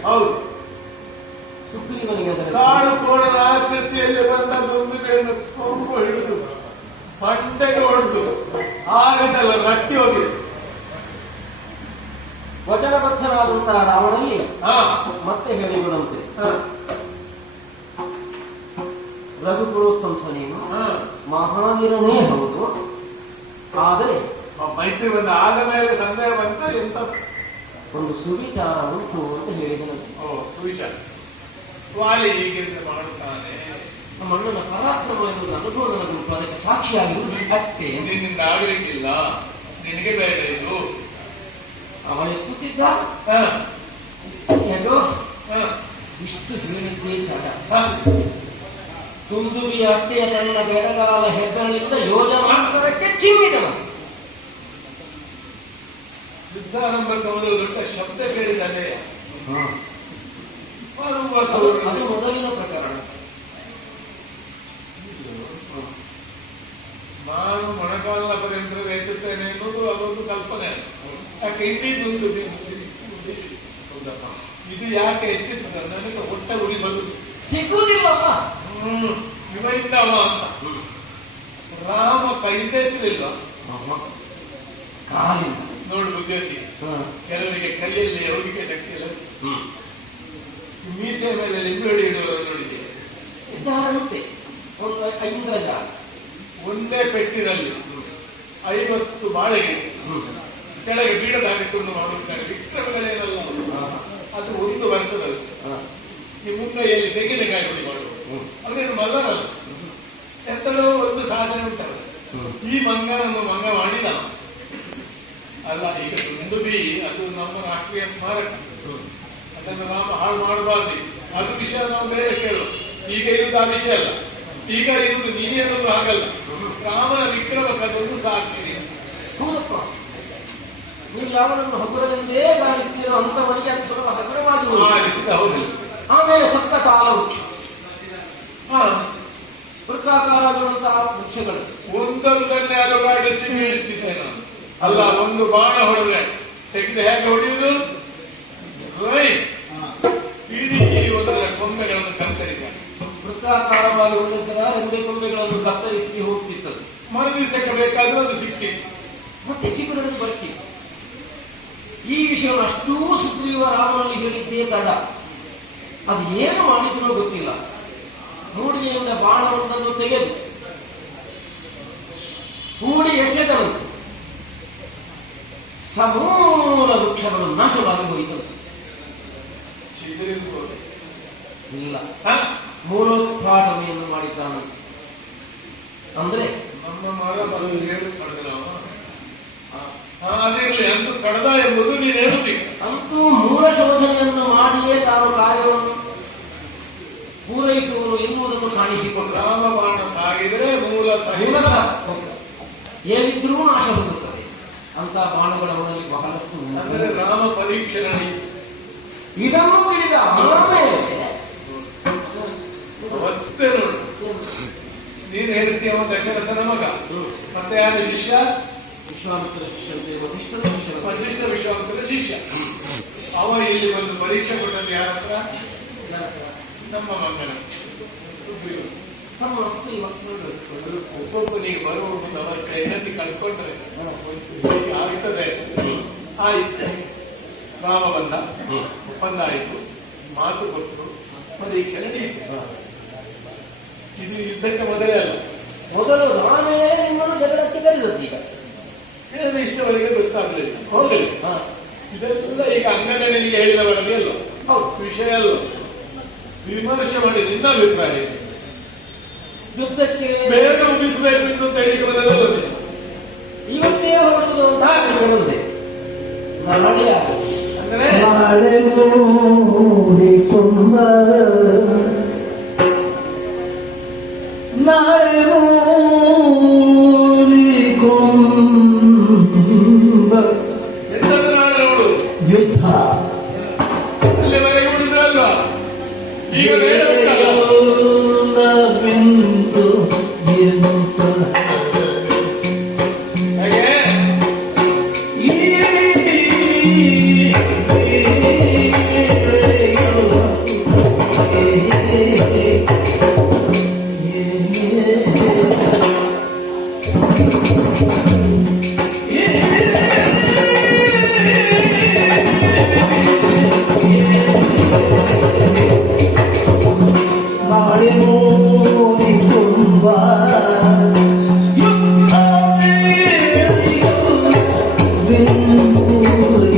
ಹೌದು. ಸುಗ್ರೀವನಿಗೆ ಕಾಡು ಕೋಣದ ಆಕೃತಿಯಲ್ಲಿ ಬಂದ ದುಂದುಬಿಯನ್ನು ಕೊಂಬು ಹಿಡಿದು ಮಂಡೆಗೆ ಹೊಡೆದು ಆರಿದಲ್ಲ ಗಟ್ಟಿ ಹೋಗಿದೆ. ವಚನಬದ್ಧನಾದಂತಹ ರಾವಣಲ್ಲಿ ಮತ್ತೆ ಹೇಳಿಬಿಡುವಂತೆ, ರಘುಕುಲೋತ್ತಂಸ ನೀನು ಮಹಾವೀರನೇ ಹೌದು, ಆದರೆ ಮೈತ್ರಿ ಬಂದ ಆದ ಮೇಲೆ ಸಂದೇಹ ಬಂತ ಎಂತ ಒಂದು ಸುವಿಚಾರ ಉಂಟು ಅಂತ ಹೇಳಿದನಂತೆ. ಸುವಿಚಾರ ವಾಲಿ ಹೀಗೆ ಮಾಡುತ್ತಾನೆ. ಮಣ್ಣನ ಪರಾಕ್ರಮ ಎನ್ನುವುದು ಅನುಭವನದುಂಟು, ಅದಕ್ಕೆ ಸಾಕ್ಷಿಯಾಗಿ ಅಷ್ಟೇ. ನಿನ್ನಿಂದ ಆಗಲಿಕ್ಕಿಲ್ಲ, ನಿನಗೆ ಬೇಡ ಇದು. ಅವಳೆತ್ತುತ್ತಿದ್ದ ಹೇಗೋ ಇಷ್ಟು ಹೇಳಿದ್ದೇ ತಡ. ದುಂದುಬಿಯ ಅಟ್ಟೆಯ ತನ್ನ ಬೆಳಗಾಲ ಹೆಬ್ಬೆರಳಿಂದ ಯೋಜನಾಂತರಕ್ಕೆ ಚಿಮ್ಮಿದನು. ಯುದ್ಧಾರಂಭ ಒಂದು ದೊಡ್ಡ ಶಬ್ದ ಕೇಳಿದರೆ ಅದು ಮೊದಲಿನ ಪ್ರಕರಣ. ನಾನು ಮೊಣಕಾಲ ಪರ್ಯಂತ ಎತ್ತುತ್ತೇನೆ ಎನ್ನುವುದು ಅದೊಂದು ಕಲ್ಪನೆ. ಯಾಕೆ ಇದ್ದಿದ್ದು ಇದು ಯಾಕೆ ಎತ್ತಿರ್ತದೆ ನನಗೆ ಹೊಟ್ಟೆ ಉರಿ ಬರುದು ಸಿಗುವುದಿಲ್ಲವ. ಇವರಿಂದ ಅವ ಅಂತ ರಾಮ ಕೈದೆತ್ತಲಿಲ್ಲ, ಕಾಲಿಂದ ನೋಡು ಬುದ್ಧಿ. ಕೆಲವರಿಗೆ ಕೈಯಲ್ಲಿ ಹೋಗಿಕೆ ಶಕ್ತಿ ಇಲ್ಲ, ಮೀಸೆ ಮೇಲೆ ಲಿಂಬೆ ಹಿಡಿಯುವವರು ನೋಡಿದೆ. ಇದ್ದಾರಂತೆ ಒಂದೇ ಪೆಟ್ಟಿನಲ್ಲಿ 50 ಬಾಳೆಗೆ ಕೆಳಗೆ ಬೀಳದ ಹಾಕಿಕೊಂಡು ಮಾಡುತ್ತಾರೆ. ವಿಕ್ರಮಗಳೇನಲ್ಲ ಅದು ಒಂದು ಬರ್ತದೆ. ಈ ಮುನ್ನೈಯಲ್ಲಿ ತೆಂಗಿನಕಾಯಿ ಹುಡಿ ಮಾಡುವುದು ಅದೇನು ಮಲ್ಲರಲ್ಲ, ಎಂತದೋ ಒಂದು ಸಾಧನೆ ಉಂಟಲ್ಲ. ಈ ಮಂಗ ನಮ್ಮ ಮಂಗ ಮಾಡಿದ ಅಲ್ಲ. ಈಗ ದುಂದುಬಿ ಅದು ನಮ್ಮ ರಾಷ್ಟ್ರೀಯ ಸ್ಮಾರಕ, ಅದನ್ನು ನಾವು ಹಾಳು ಮಾಡಬಾರ್ದು. ಅದು ವಿಷಯ ನಾವು ಬೇರೆ ಕೇಳೋದು. ಈಗ ಇರುವುದು ಆ ವಿಷಯ ಅಲ್ಲ. ಈಗ ಇರುವುದು ನೀನೇ ಅನ್ನೋದು ಆಗಲ್ಲ. ರಾಮನ ವಿಕ್ರಮ ಕಥೆಯನ್ನು ಸಾಕ್ತೀನಿ. ಹೌದಪ್ಪ, ನೀವು ಯಾವನನ್ನು ಹಗುರದಿಂದೇ ಗಾಯಿಸ್ತೀರೋ ಅಂತವರಿಗೆ ಅದು ಸ್ವಲ್ಪ ಹಗುರವಾಗಿ ಹೌದಿಲ್ಲ. ಆಮೇಲೆ ಸತ್ತ ಕಾಲ ವೃಕ್ಷ, ವೃತ್ತಾಕಾರವಾದಂತಹ ವೃಕ್ಷಗಳು ಒಂದೊಂದನ್ನೇ ಅಲುಗಾಡಿಸಿ ಬೀಳ್ತಿದ್ದೆ ನಾನು. ಅಲ್ಲ, ಒಂದು ಬಾಣ ಹೊಡೆದ್ರೆ ತೆಗೆದು ಹೇಗೆ ಹೊಡೆಯುವುದು? ಇಡೀ ಒಂದರ ಕೊಂಬೆಗಳನ್ನು ಕತ್ತರಿಸಿದ. ವೃತ್ತಾಕಾರವಾಗಿ ಒಂದೊಂದರ ಒಂದೇ ಕೊಂಬೆಗಳನ್ನು ಕತ್ತರಿಸಿ ಹೋಗ್ತಿತ್ತದು. ಮರುದಿವಸಕ್ಕೆ ಬೇಕಾದ್ರೂ ಅದು ಸಿಕ್ಕಿತ್ತು. ಮತ್ತೆ ಚಿಗುರನ್ನು ಬರ್ತಿತ್ತು. ಈ ವಿಷಯವನ್ನು ಅಷ್ಟೂ ಸುಗ್ರೀವ ರಾಮನಲ್ಲಿ ಹೇಳಿದ್ದೇ ತಡ. ಅದು ಏನು ಮಾಡಿದ್ರೂ ಗೊತ್ತಿಲ್ಲ. ಮೂಡಿಗೆಯಿಂದ ಬಾಣವೊಂದನ್ನು ತೆಗೆದು ಹೂಡಿ ಎಸೆದರಂತೆ ಸಮೂಲ ವೃಕ್ಷಗಳು ನಾಶವಾಗಿ ಹೋಯಿತಂತೆ. ಇಲ್ಲ, ಮೂಲೋತ್ಪಾದನೆಯನ್ನು ಮಾಡಿದ್ದಾನೆ. ಅಂದ್ರೆ ನಮ್ಮ ಮರ ಬರಲು ಹೇಳಿ ಕಳೆದ ಅದಿರಲಿ ಅಂತೂ ಕಳೆದ ಎಂಬುದು ನೀನು ಹೇಳುತ್ತೀವಿ. ಅಂತೂ ಮೂಲ ಶೋಧನೆಯನ್ನು ಮಾಡಿಯೇ ತಾನು ಕಾರ್ಯವನ್ನು ಪೂರೈಸುವನು ಎನ್ನುವುದನ್ನು ಕಾಣಿಸಿಕೊಂಡು ರಾಮಬಾಣ ಸಾಗಿದರೆ ಮೂಲ ಏನಿದ್ರೂ ನಾಶ ಹೊಂದುತ್ತದೆ ಅಂತ ಬಾಣಗಳ ಅವನಲ್ಲಿ ಬಹಳಷ್ಟು. ಅಂದರೆ ರಾಮ ಪರೀಕ್ಷೆ ನಡೆಯಿತು. ಇದನ್ನು ತಿಳಿದ ಅವನೇ ಅವತ್ತೇ ನೋಡು, ನೀನು ಹೇಳ್ತೀಯ ದಶರಥನ ಮಗ, ಮತ್ತೆ ಯಾರ ಶಿಷ್ಯ? ವಿಶ್ವಾಮಿತ್ರ ಶಿಷ್ಯಂತೆ ವಸಿಷ್ಠನ ಶಿಷ್ಯ. ವಸಿಷ್ಠ ವಿಶ್ವಾಮಿತ್ರ ಶಿಷ್ಯ. ಅವ ಇಲ್ಲಿ ಒಂದು ಪರೀಕ್ಷೆ ಕೊಟ್ಟದ್ದು ಯಾರ ಹತ್ರ? ನಮ್ಮ ಮಗನ. ನಮ್ಮ ವಸ್ತು ಒಬ್ಬೊಬ್ಬನಿಗೆ ಬರುವುದು ಅವರ ಹೆಂಡತಿ ಕಳ್ಕೊಂಡ್ರೆ ಆಗ್ತದೆ. ಆಯ್ತು, ರಾಮ ಬಂದ, ಒಪ್ಪಂದ ಆಯಿತು, ಮಾತು ಕೊಟ್ಟರು, ಪರೀಕ್ಷೆ ನಡೆಯಿತು. ಇದು ಯುದ್ಧಕ್ಕೆ ಮೊದಲೇ ಅಲ್ಲ. ಮೊದಲು ರಾಮೇ ನಿಮ್ಮನ್ನು ಜಗಳಕ್ಕೆ ಕರೆದದ್ದು. ಈಗ ಏನು ಇಷ್ಟವರೆಗೆ ಗೊತ್ತಾಗಲಿಲ್ಲ. ಹೋಗಲಿ, ಇದೆಲ್ಲ ಈಗ ಅಂಗಡಿಗೆ ಹೇಳಿದವರಲ್ಲಿ ಅಲ್ಲ, ವಿಷಯ ಅಲ್ಲ. ವಿಮರ್ಶೆ ಮಾಡಿ ನಿನ್ನ ಅಭಿಪ್ರಾಯ ಯುದ್ಧಕ್ಕೆ ಬೇಗ ಮುಗಿಸಬೇಕು ಅಂತ ಹೇಳಿಕೆ ಬದಲಲ್ಲ. ಇವತ್ತೇ ಹೊರಟುದು ಅಂತ ಹೇಳುವುದೇ ನಾಳೆ ಅಂದರೆ ನಾಳೆ ಮೂಡಿಕೊಂಬ, ನಾಳೆ ಮೂಡಿಕೊಂಬ ಎಂತದ್ದು ನಾಳೆ ನೋಡು. ಯುದ್ಧ ಅಲ್ಲಿವರೆಗೆ ಉಳಿದ್ರೆ ಅಲ್ವಾ? ಈಗ ಬೇಡ ಉಂಟಲ್ಲ. ಬಿಂದು ಎಂತ ಹಾಗೆ ನಾಳೆ ಮೂಡಿಕೊಂಬ ಬಿಂದು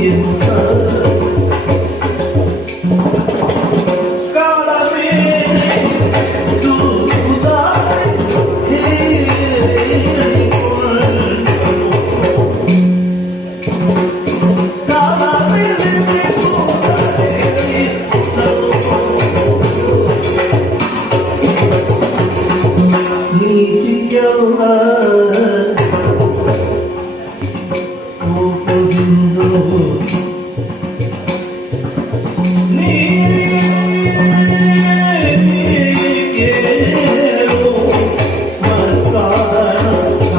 ಎಂತ ಕಾಲವೇ ನೀತಿಯಲ್ಲ ಕೋಪದಿಂದು ಕೇಳು ಮತ್ತಾನ ನೀತಿಯ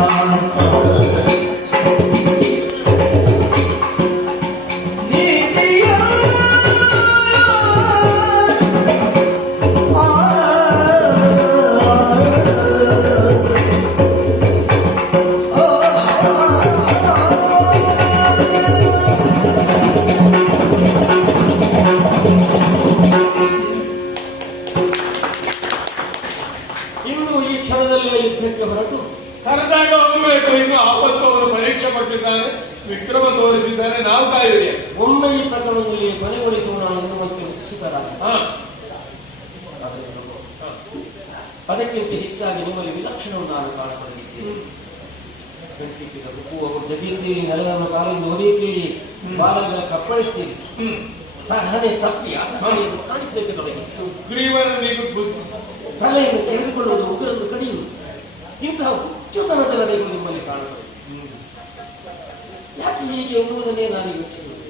ತೋರಿಸಿದ್ದಾರೆ, ನಾವು ಕಾಯುವೆ. ಒಮ್ಮೆ ಈ ಪ್ರಕರಣದಲ್ಲಿ ಕೊನೆಗೊಳಿಸೋಣ ಎನ್ನುವಂತೆ ಉತ್ಸುಕರಾದ. ಅದಕ್ಕಿಂತ ಹೆಚ್ಚಾಗಿ ನಿಮ್ಮಲ್ಲಿ ವಿಲಕ್ಷಣವನ್ನು ನಾನು ಕಾಣತೊಡಗಿದ್ದೇನೆ. ಅವರು ಜಗೀರ್ತೀರಿ, ನೆಲವನ್ನು ಕಾಲಿಂದ ಹೊಡೆಯುತ್ತೀರಿ, ಬಾಲಗಳ ಕಪ್ಪಳಿಸ್ತೀರಿ, ಸಹನೆ ತಪ್ಪಿ ಅಸಹನೆಯನ್ನು ಕಾಣಿಸಲಿಕ್ಕೆ ತೊಡಗಿ ತಲೆಯನ್ನು ತೆಗೆದುಕೊಳ್ಳುವುದು, ಉಗುರನ್ನು ಕಡಿಯುವುದು, ಇಂತಹ ಹುಚ್ಚುತನದ ನಡೆಯುವುದು ನಿಮ್ಮಲ್ಲಿ ಕಾಣುತ್ತದೆ. ಯಾಕೆ ಹೀಗೆ ಎನ್ನುವುದನ್ನೇ ನಾನು ಯೋಚಿಸುವುದು.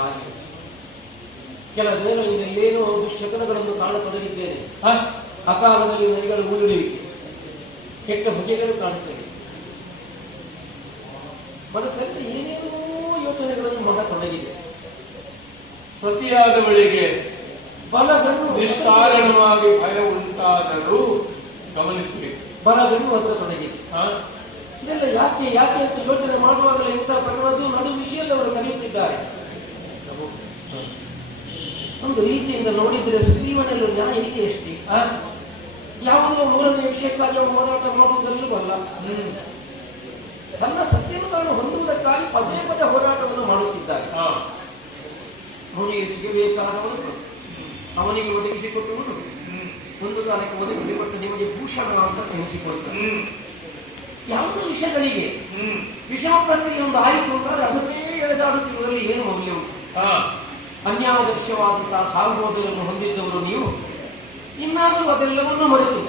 ಹಾಗೆ ಕೆಲ ದಿನಗಳಿಂದ ಏನೋ ದುಶ್ಶಕನಗಳನ್ನು ಕಾಣತೊಡಗಿದ್ದೇನೆ. ಅಕಾಲದಲ್ಲಿ ನದಿಗಳ ಉರುಳುವಿಕೆ, ಕೆಟ್ಟ ಬಗೆಗಳು ಕಾಣುತ್ತವೆ. ಮನಸ್ಸಲ್ಲಿ ಏನೇನೋ ಯೋಚನೆಗಳನ್ನು ಮಾಡತೊಡಗಿದೆ. ಸತಿಯಾದವಳಿಗೆ ಬಲಗಣ್ಣು ನಿಷ್ಕಾರಣವಾಗಿ ಭಯ ಉಂಟಾದರೂ ಗಮನಿಸಬೇಕು. ಬಲಗಣ್ಣು ಅಂತ ತೊಡಗಿದೆ. ಇದೆಲ್ಲ ಯಾಕೆ ಯಾಕೆ ಅಂತ ಯೋಚನೆ ಮಾಡುವಾಗಲೇ ಇಂತಹ ಪ್ರಕರಣದ್ದು ನಡು ವಿಷಯದಲ್ಲಿ ಅವರು ಕರೆಯುತ್ತಿದ್ದಾರೆ. ಒಂದು ರೀತಿಯಿಂದ ನೋಡಿದ್ರೆ ಸುಗ್ರೀವನಲ್ಲೂ ನ್ಯಾಯ ಇದೆ ಅಷ್ಟೇ. ಯಾವುದೋ ಮೂರನೇ ವಿಷಯಕ್ಕಾಗಿ ಅವರು ಹೋರಾಟ ಮಾಡುವುದಲ್ಲವಲ್ಲ, ತನ್ನ ಸತ್ಯವನ್ನು ಹೊಂದುವುದಕ್ಕಾಗಿ ಪದೇ ಪದೇ ಹೋರಾಟವನ್ನು ಮಾಡುತ್ತಿದ್ದಾರೆ. ನೋಡಿ, ಸಿಗಬೇಕಾದವನು ಅವನಿಗೆ ಒದಗಿಸಿಕೊಟ್ಟುವುದು ಒಂದು ಕಾಲಕ್ಕೆ ಒದಗಿಸಿಕೊಟ್ಟು ನಿಮಗೆ ಭೂಷಣ ಅಂತ ಎನಿಸಿಕೊಳ್ತಾರೆ. ಯಾವುದೋ ವಿಷಯಗಳಿಗೆ ವಿಷಮ ಪ್ರಕ್ರಿಯೆ ಒಂದು ಆಯಿತು ಅಂತಾದ್ರೆ ಅದನ್ನೇ ಎಳೆದಾಡುತ್ತಿರುವುದರಲ್ಲಿ ಏನು ಮೌಲ್ಯ ಉಂಟು? ಅನ್ಯಾದರ್ಶವಾದಂತಹ ಸಾರ್ವೋದರನ್ನು ಹೊಂದಿದ್ದವರು ನೀವು ಇನ್ನಾದರೂ ಅದೆಲ್ಲವನ್ನೂ ಮರೆತು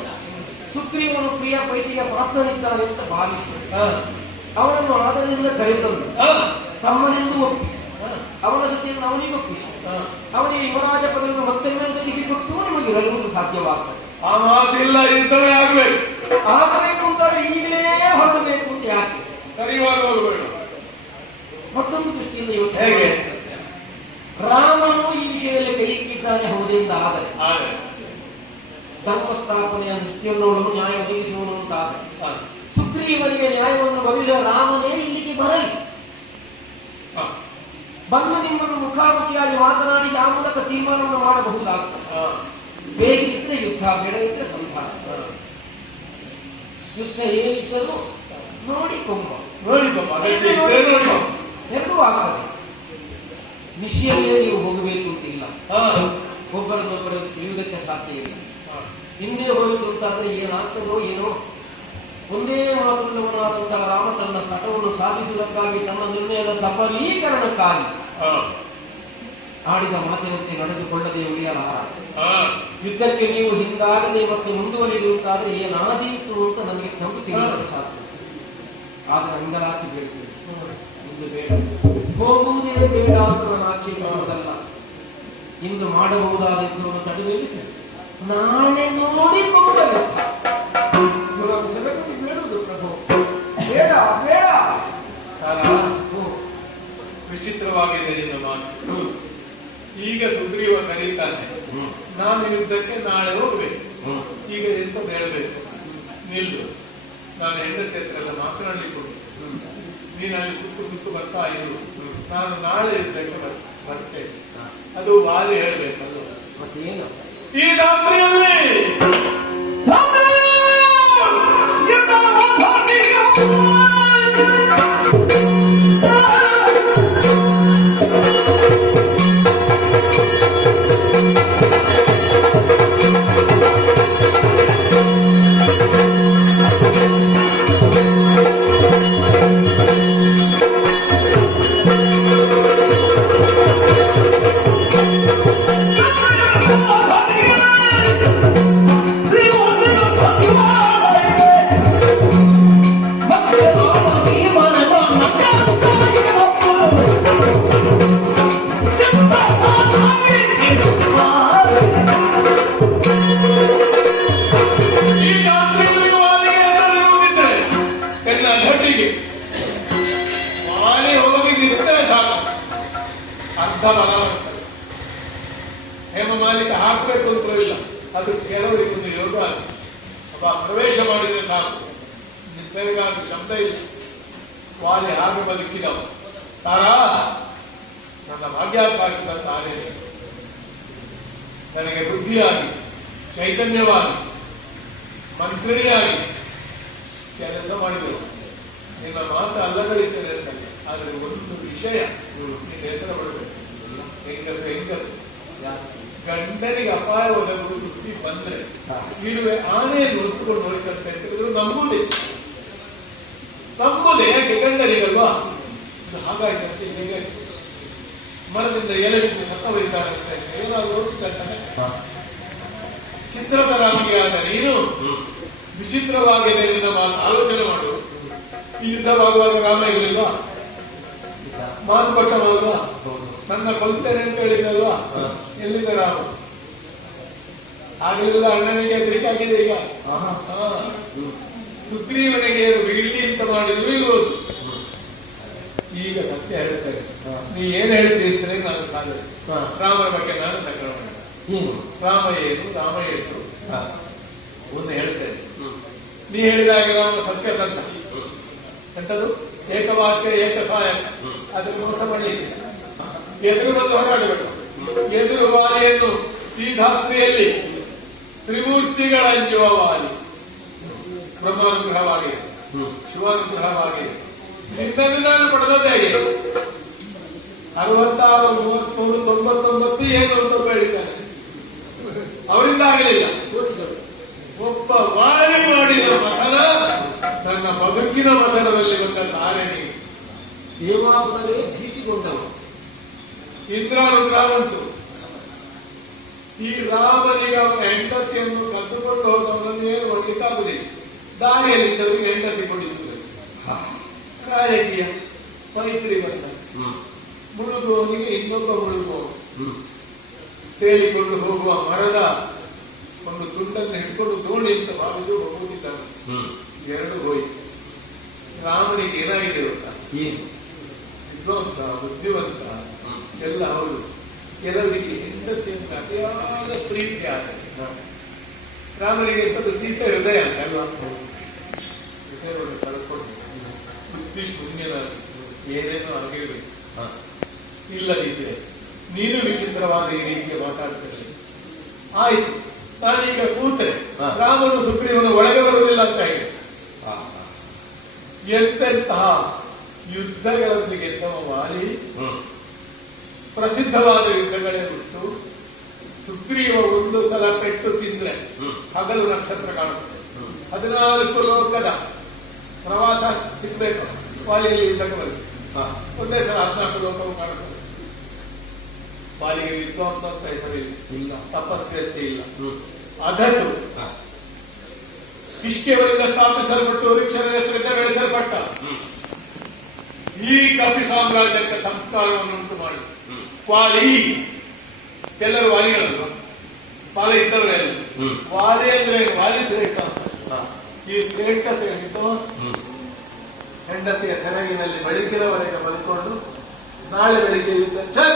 ಸುಗ್ರೀವನು ಪ್ರಿಯ ಪೈಟಿಗೆ ಪ್ರಾಪ್ತನಿದ್ದಾನೆ ಅಂತ ಭಾವಿಸಿ ಅವನನ್ನು ಆದರಿಂದ ಕರೆತಂದು ತಮ್ಮನೆಂದು ಒಪ್ಪಿ ಅವನ ಜೊತೆಯನ್ನು ಅವನಿಗೆ ಒಪ್ಪಿಸಿ ಅವನಿಗೆ ಯುವರಾಜ ಪದವಿಯನ್ನು ಮತ್ತೆ ಮೇಲೆ ತೆಗೆಸಿಕೊಟ್ಟು ನಿಮಗೆ ಇರಲು ಸಾಧ್ಯವಾಗ್ತದೆ. ಆ ಮಾತಿಲ್ಲ, ಇಂಥವೇ ಆಗಬೇಕು. ಆಗಬೇಕು ಅಂತಾದ್ರೆ ಈಗಲೇ ಹೊರಡಬೇಕು ಅಂತ ಯಾಕೆ ಕರೆಯುವಾಗ ಹೋಗಬೇಡ. ಮತ್ತೊಂದು ದೃಷ್ಟಿಯಿಂದ ಯೋಚನೆ, ರಾಮನು ಈ ವಿಷಯದಲ್ಲಿ ಕೈ ಇಟ್ಟಿದ್ದಾನೆ ಹೌದೆಂದ ಆದರೆ ಧರ್ಮ ಸ್ಥಾಪನೆಯ ನೃತ್ಯವನ್ನೋಳು ನ್ಯಾಯ ಒದಗಿಸುವನು ಅಂತ ಸುಗ್ರೀವನಿಗೆ ನ್ಯಾಯವನ್ನು ಬಗೆದ ರಾಮನೇ ಇಲ್ಲಿಗೆ ಬರಲಿ, ಬಂದು ನಿಮ್ಮನ್ನು ಮುಖಾಮುಖಿಯಾಗಿ ಮಾತನಾಡಿ ಆ ಮೂಲಕ ತೀರ್ಮಾನವನ್ನು ಮಾಡಬಹುದಾಗ್ತದೆ. ಬೇಕಿದ್ರೆ ಯುದ್ಧ, ಬೇಡ ಇದ್ರೆ ಸಂಧಾನ. ಯುದ್ಧ ಏನಿಸಲು ನೋಡಿಕೊಂಬ ಎರಡೂ ಆಗ್ತದೆ. ವಿಷಯವೇ ನೀವು ಹೋಗಬೇಕು ಅಂತಿಲ್ಲ, ಒಬ್ಬರನ್ನೊಬ್ಬರು ತಿಳಿಯುವುದಕ್ಕೆ ಸಾಧ್ಯ ಇಲ್ಲ. ಹಿಂದೆ ಹೋಯಿತು ಅಂತಾದ್ರೆ ಏನಾಗ್ತದೋ ಏನೋ. ಒಂದೇ ಮಾತುಳ್ಳವನಾದಂತಹ ರಾಮ ತನ್ನ ಸಟವನ್ನು ಸಾಧಿಸುವುದಕ್ಕಾಗಿ ತನ್ನ ನಿರ್ಣಯದ ಸಫಲೀಕರಣಕ್ಕಾಗಿ ಆಡಿದ ಮಾತಿನಂತೆ ನಡೆದುಕೊಳ್ಳದೆ ಉಳಿಯಲಾರ. ಯುದ್ಧಕ್ಕೆ ನೀವು ಹಿಂದಾಗದೆ ಮತ್ತು ಮುಂದುವರಿಯುವುದಾದ್ರೆ ಏನಾದೀತು ಅಂತ ನನಗೆ ತಂದು ತಿಳಿಯಲು ಸಾಧ್ಯ. ಆದ್ರೆ ಅಂಗರಾಚಿ ಬೇಡ್ತೀವಿ, ಇಂದು ಬೇಡ, ಹೋಗುವುದೇ ಬೇಡ ಅಂತ ನಾನು ಆಕ್ಷೇಪಿಸುವುದಲ್ಲ. ಇಂದು ಮಾಡಬಹುದಾದನ್ನು ತಡೆನಿಲ್ಲಿಸಿ ನಾಳೆ ನೋಡಿಕೊಳ್ಳಬೇಕು. ಬೇಡುವುದು ಪ್ರಭು, ಬೇಡ ಬೇಡ. ವಿಚಿತ್ರವಾಗಿದೆ ನಿನ್ನ ಮಾತು. ಈಗ ಸುಗ್ರೀವ ಕರೀತಾನೆ, ನಾನು ಯುದ್ಧಕ್ಕೆ ನಾಳೆ ಹೋಗ್ಬೇಕು. ಈಗ ಎಂತ ಹೇಳಬೇಕು? ನಿಲ್ಲು, ನಾನು ಹೆಂಡತಿ ಹತ್ರ ಎಲ್ಲ ಮಾತನಾಡಲಿಕ್ಕೆ ನೀನು ಅಲ್ಲಿ ಸುತ್ತು ಬರ್ತಾ ಇರು, ನಾನು ನಾಳೆ ಯುದ್ಧಕ್ಕೆ ಬರ್ತೇನೆ. ಅದು ವಾದಿ ಹೇಳ್ಬೇಕಲ್ಲ. ಮತ್ತೇನು ಈ ರಾತ್ರಿಯಲ್ಲಿ ಹೇಮಮಾಲಿಕ ಹಾಕಬೇಕು ಅಂತ ಇಲ್ಲ, ಅದು ಕೆಲವರಿಗೊಂದು ಯೋಗ. ಒಬ್ಬ ಪ್ರವೇಶ ಮಾಡಿದ್ರೆ ಸಾಕು, ನಿಸರ್ಗಾದ ಶಬ್ದ ಇಲ್ಲ. ವಾಲಿ ಹಾಗೆ ಬದುಕಿದವ ತಾರಾ, ನನ್ನ ಭಾಗ್ಯಾಕಾಶದ ತಾರೆ ನನಗೆ ಬುದ್ಧಿಯಾಗಿ, ಚೈತನ್ಯವಾಗಿ, ಮಂತ್ರಿಯಾಗಿ ಕೆಲಸ ಮಾಡಿದರು. ನಿಮ್ಮ ಮಾತು ಅಲ್ಲಗಳಿದ್ದೇನೆ ಅಂತಲ್ಲ, ಆದ್ರೆ ಒಂದು ವಿಷಯ ನೀನು ಎತ್ತರ ಬಿಡಬೇಕು. ಹೆಂಗಸು ಗಂಡನಿಗೆ ಅಪಾಯ ಒದಗುವ ಸುದ್ದಿ ಬಂದ್ರೆ ಇರುವೆ ಆನೆಯನ್ನು ಹೊತ್ತುಕೊಂಡು ಹೋಗ್ತಂತ ಹೇಳಿದ್ರು ನಂಬುದೇ ಯಾಕೆ ಗಂಡನಿಗಲ್ವಾ? ಇದು ಹಾಗಾಯ್ತಂತೆ. ಹೀಗೆ ಮರದಿಂದ ಎಲೆ ಬಿಟ್ಟು ಸತ್ತವರಿದ್ದಾರೆ ಏನಾದ್ರು ಹೋಗ್ತಾನೆ. ಚಿತ್ರಕರಾಮಿಗೆ ಆದ ನೀನು ವಿಚಿತ್ರವಾಗಿದೆ ನಿನ್ನ ಮಾತು ಆಲೋಚನೆ ಮಾಡು. ಈ ಯುದ್ಧವಾಗುವಾಗ ರಾಮ ಇರಲಿಲ್ವಾ? ಮಾತು ಕೊಟ್ಟವಲ್ವಾ? ನನ್ನ ಕೊಲ್ತೇನೆ ಅಂತ ಹೇಳಿದಲ್ವಾ? ಎಲ್ಲಿದ್ದ ರಾಮ? ಆಗಲಿಲ್ಲ. ಅಣ್ಣನಿಗೆ ಹೆದರಿಕೆ ಆಗಿದೆ ಈಗ. ಸುಗ್ರೀವನಿಗೆ ಇಲ್ಲಿ ಅಂತ ಮಾಡಿದ್ರು ಇರುವುದು. ಈಗ ಸತ್ಯ ಹೇಳ್ತೇನೆ. ನೀ ಏನ್ ಹೇಳ್ತಿದ್ರೆ ನಾನು ಕಾದು ರಾಮನ ಬಗ್ಗೆ ನಾನು ತಗೊಂಡ ರಾಮ ಏನು ರಾಮ ಏನು ಒಂದು ಹೇಳ್ತೇನೆ. ನೀ ಹೇಳಿದಾಗ ರಾಮ ಸತ್ಯ ಸಂತ ಎಂತದು ಏಕವಾಕ್ಯ ಏಕ ಸಹಾಯಕ. ಅದನ್ನು ಮೋಸ ಮಾಡಲಿಕ್ಕೆ ಎದುರು ಬಂದು ಹೋರಾಡಬೇಕು. ಎದುರು ವಾಲಿಯನ್ನು ಈ ಧಾತ್ರಿಯಲ್ಲಿ ತ್ರಿಮೂರ್ತಿಗಳ ಅಂಜುವ ವಾಲಿ ಬ್ರಹ್ಮಾನುಗ್ರಹವಾಗಿದೆ, ಶಿವಾನುಗ್ರಹವಾಗಿದೆ. ನಿನ್ನನ್ನು ನಾನು ಪಡೆದದ್ದೇ ಹಾಗೆ 66, 33, 99 ಏನು ಅಂತ ಹೇಳಿದ್ದಾನೆ. ಅವರಿಂದ ಆಗಲಿಲ್ಲ. ಒಬ್ಬ ವಾಲಿ ಮಾಡಿದ ಮತನ ನನ್ನ ಬದುಕಿನ ಮತನದಲ್ಲಿ ಬಂದ ತಾರಣಿ ದೇವಾಪುರವೇ ಭೀತಿಗೊಂಡವು. ಇಂದ್ರಾನುಗ್ರಹ ಉಂಟು. ಈ ರಾಮನಿಗೆ ಅವನ ಹೆಂಡತಿಯನ್ನು ಕದ್ದುಕೊಂಡು ಹೋದವನನ್ನು ಏನು ಮಾಡಲಿಕ್ಕಾಗುವುದಿಲ್ಲ. ದಾರಿಯಲ್ಲಿದ್ದವರಿಗೆ ಹೆಂಡತಿ ಕೊಡಿಸುತ್ತದೆ. ರಾಜಕೀಯ ಮೈತ್ರಿ ಬಂದ ಮುಳುಗುವವನಿಗೆ ಇನ್ನೊಬ್ಬ ಮುಳುಗುವವನು ತೇಲಿಕೊಂಡು ಹೋಗುವ ಮರದ ಒಂದು ತುಂಡನ್ನು ಹಿಡ್ಕೊಂಡು ದೋಣಿ ಅಂತ ಭಾವಿಸುವ ಹೋಗಿದ್ದಾನೆ. ಎರಡು ಹೋಯ್ತು. ರಾಮನಿಗೆ ಏನಾಗಿದೆ ಗೊತ್ತಾ? ವಿದ್ವಾಂಸ ಬುದ್ಧಿವಂತ ಎಲ್ಲ ಅವರು. ಕೆಲವರಿಗೆ ಹೆಂಡತಿಯಿಂದ ಅತಿಯಾದ ಪ್ರೀತಿ ಆಗಿದೆ. ರಾಮನಿಗೆ ಎಂತದ್ದು ಸೀತಾ ಹೃದಯ ಅಲ್ವಾ? ಹೃದಯವನ್ನು ಕಳ್ಕೊಂಡು ಬುದ್ಧಿ ಶೂನ್ಯನ ಏನೇನೋ ಆಗಿರಬೇಕು. ಇಲ್ಲದಿದ್ದರೆ ನೀನು ವಿಚಿತ್ರವಾದ ಈ ರೀತಿಯ ಮಾತಾಡ್ತಿರಲಿ. ಆಯ್ತು, ನಾನೀಗ ಕೂತರೆ ರಾಮನು ಸುಗ್ರೀವನು ಒಳಗೆ ಬರುವುದಿಲ್ಲ ಅಂತ ಹೇಳಿ ಎಂತೆಂತಹ ಯುದ್ಧಗಳಲ್ಲಿ ಗೆದ್ದವ ವಾಲಿ. ಪ್ರಸಿದ್ಧವಾದ ಯುದ್ಧಗಳೇ ಉಂಟು. ಸುಗ್ರೀವ ಒಂದು ಸಲ ಪೆಟ್ಟು ತಿಂದ್ರೆ ಹಗಲು ನಕ್ಷತ್ರ ಕಾಣುತ್ತದೆ. 14 ಲೋಕದ ಪ್ರವಾಸ ಸಿಗ್ಬೇಕು ವಾಲಿಯಲ್ಲಿ ಯುದ್ಧಕ್ಕೆ ಬರಲಿ. ಒಂದೇ ಸಲ 14 ಲೋಕವು ಕಾಣುತ್ತದೆ. ವಾಲಿಗೆ ವಿದ್ವಾಂಸ ಅಂತ ಹೆಸರಿಲ್ಲ, ತಪಸ್ವಿಯತೆ ಇಲ್ಲ. ಅದನ್ನು ಇಷ್ಟಿಯವರಿಂದ ಸ್ಥಾಪಿಸಲ್ಪಟ್ಟು ವೃಕ್ಷದ ಹೆಸರಿಂದ ಬೆಳೆಸಲ್ಪಟ್ಟ ಈ ಕಪಿ ಸಾಮ್ರಾಜ್ಯಕ್ಕೆ ಸಂಸ್ಕಾರವನ್ನು ಉಂಟು ಮಾಡಿ ವಾಲಿ. ಎಲ್ಲರೂ ವಾಲಿಗಳಲ್ಲ, ಪಾಲ ಇದ್ದವರೆಲ್ಲ ವಾಲಿ ಅಂದ್ರೆ ವಾಲಿ ಶ್ರೇಷ್ಠ ಅಂತ. ಈ ಶ್ರೇಷ್ಠತೆ ಹೆಂಡತಿಯ ಸೆರಗಿನಲ್ಲಿ ಬೆಳಗಿನವರೆಗೆ ಬದುಕೊಂಡು ನಾಳೆ ಬೆಳಿಗ್ಗೆ ಯುದ್ಧ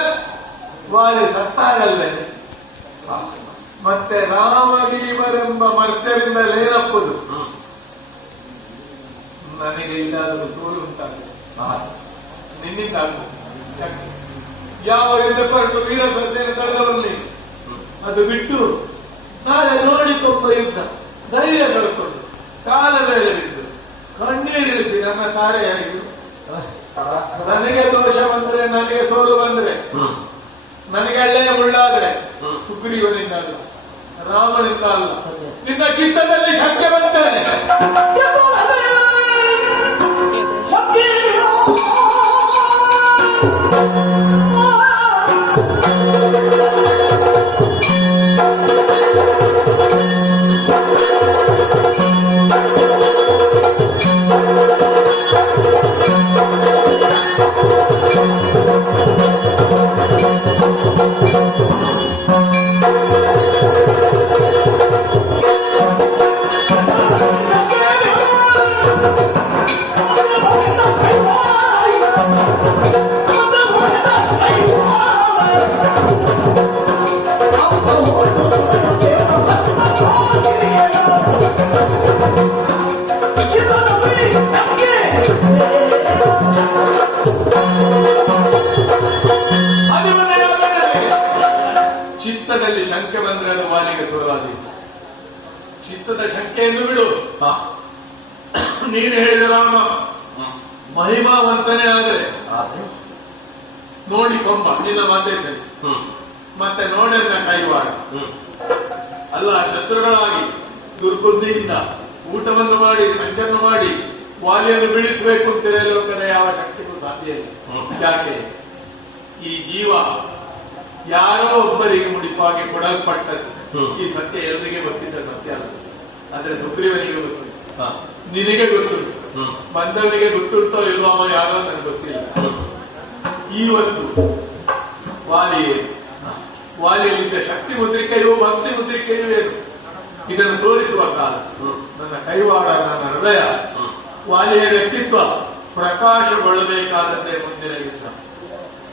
ವಾಲಿ ಸತ್ತಾಗಲ್ಲೇ ಮತ್ತೆ ರಾಮಗೀವರೆಂಬ ಮರ್ತ್ಯರಿಂದಲೇನಪ್ಪುದು. ನನಗೆ ಇಲ್ಲಾದರೂ ಸೋಲು ಉಂಟಾಗಿದೆ, ನಿನ್ನಿಂದ ಯಾವ ಯುದ್ಧಪಟ್ಟು ವೀರ ಶ್ರದ್ಧೆಯನ್ನು ಕಳೆದವರಲ್ಲಿ ಅದು ಬಿಟ್ಟು ನಾಳೆ ನೋಡಿಕೊಂಬ ಯುದ್ಧ ಧೈರ್ಯ ಕಳ್ಕೊಂಡು ಕಾಲ ಮೇಲೆ ಬಿದ್ದು ಕಣ್ಣೀರಿಳಿಸಿ ನನ್ನ ತಾರೆಯಾಗಿದ್ದು. ನನಗೆ ದೋಷ ಬಂದ್ರೆ, ನನಗೆ ಸೋಲು ಬಂದ್ರೆ, ನನಗೆ ಎಳ್ಳೆಯ ಮುಳ್ಳಾದ್ರೆ ಸುಗ್ರೀವನಿಂದ ಅಲ್ಲ, ರಾಮನಿಂದ ಅಲ್ಲ, ನಿನ್ನ ಚಿತ್ತದಲ್ಲಿ ಶಕ್ತಿ ಬಂದರೆ ಚಿತ್ತದಲ್ಲಿ ಶಂಕೆ ಬಂದ್ರೆ ಅದು ವಾಲಿಗೆ ಸೋಲಾದೀತು. ಚಿತ್ತದ ಶಂಕೆಯನ್ನು ಬಿಡು. ನೀನು ಹೇಳಿದ ರಾಮ ಮಹಿಮಾವಂತನೇ ಆದ್ರೆ ಆದ್ರೆ ನೋಡಿ ಕೊಂಬ ನಿನ್ನ ಮಾತೇತನೆ ಮತ್ತೆ ನೋಡೆನ್ನ ಕೈವಾಡ ಅಲ್ಲ ಶತ್ರುಗಳಾಗಿ ದುರ್ಬುದ್ಧಿಯಿಂದ ಊಟವನ್ನು ಮಾಡಿ ಸಂಚನ್ನು ಮಾಡಿ ವಾಲಿಯನ್ನು ಬೀಳಿಸಬೇಕು ಅಂತ ಹೇಳೋಕರೆ ಯಾವ ಶಕ್ತಿಗೂ ಸಾಧ್ಯ ಇಲ್ಲ. ಯಾಕೆ ಈ ಜೀವ ಯಾರೋ ಒಬ್ಬರಿಗೆ ಮುಡಿಪಾಗಿ ಕೊಡಲ್ಪಟ್ಟದ್ದು. ಈ ಸತ್ಯ ಎಲ್ಲರಿಗೆ ಗೊತ್ತಿದ್ದ ಸತ್ಯ ಅಲ್ಲ. ಆದ್ರೆ ಸುಗ್ರೀವನಿಗೆ ಗೊತ್ತಿಲ್ಲ, ನಿನಗೆ ಗೊತ್ತುಂಟು, ಬಂದವನಿಗೆ ಗೊತ್ತುಂಟೋ ಇಲ್ವೋ ಅವ ಯಾರೋ ನನಗೆ ಗೊತ್ತಿಲ್ಲ. ಇವತ್ತು ವಾಲಿಯಲ್ಲಿದ್ದ ಶಕ್ತಿ ಮುದ್ರಿಕೆಯು ಭಕ್ತಿ ಮುದ್ರಿಕೆಯು ಏನು ಇದನ್ನು ತೋರಿಸುವ ಕಾಲ. ನನ್ನ ಕೈವಾಡ, ನನ್ನ ಹೃದಯ, ವಾಲಿಯ ವ್ಯಕ್ತಿತ್ವ ಪ್ರಕಾಶಗೊಳ್ಳಬೇಕಾದದ್ದೇ ಮುಂದಿನ ಯುದ್ಧ.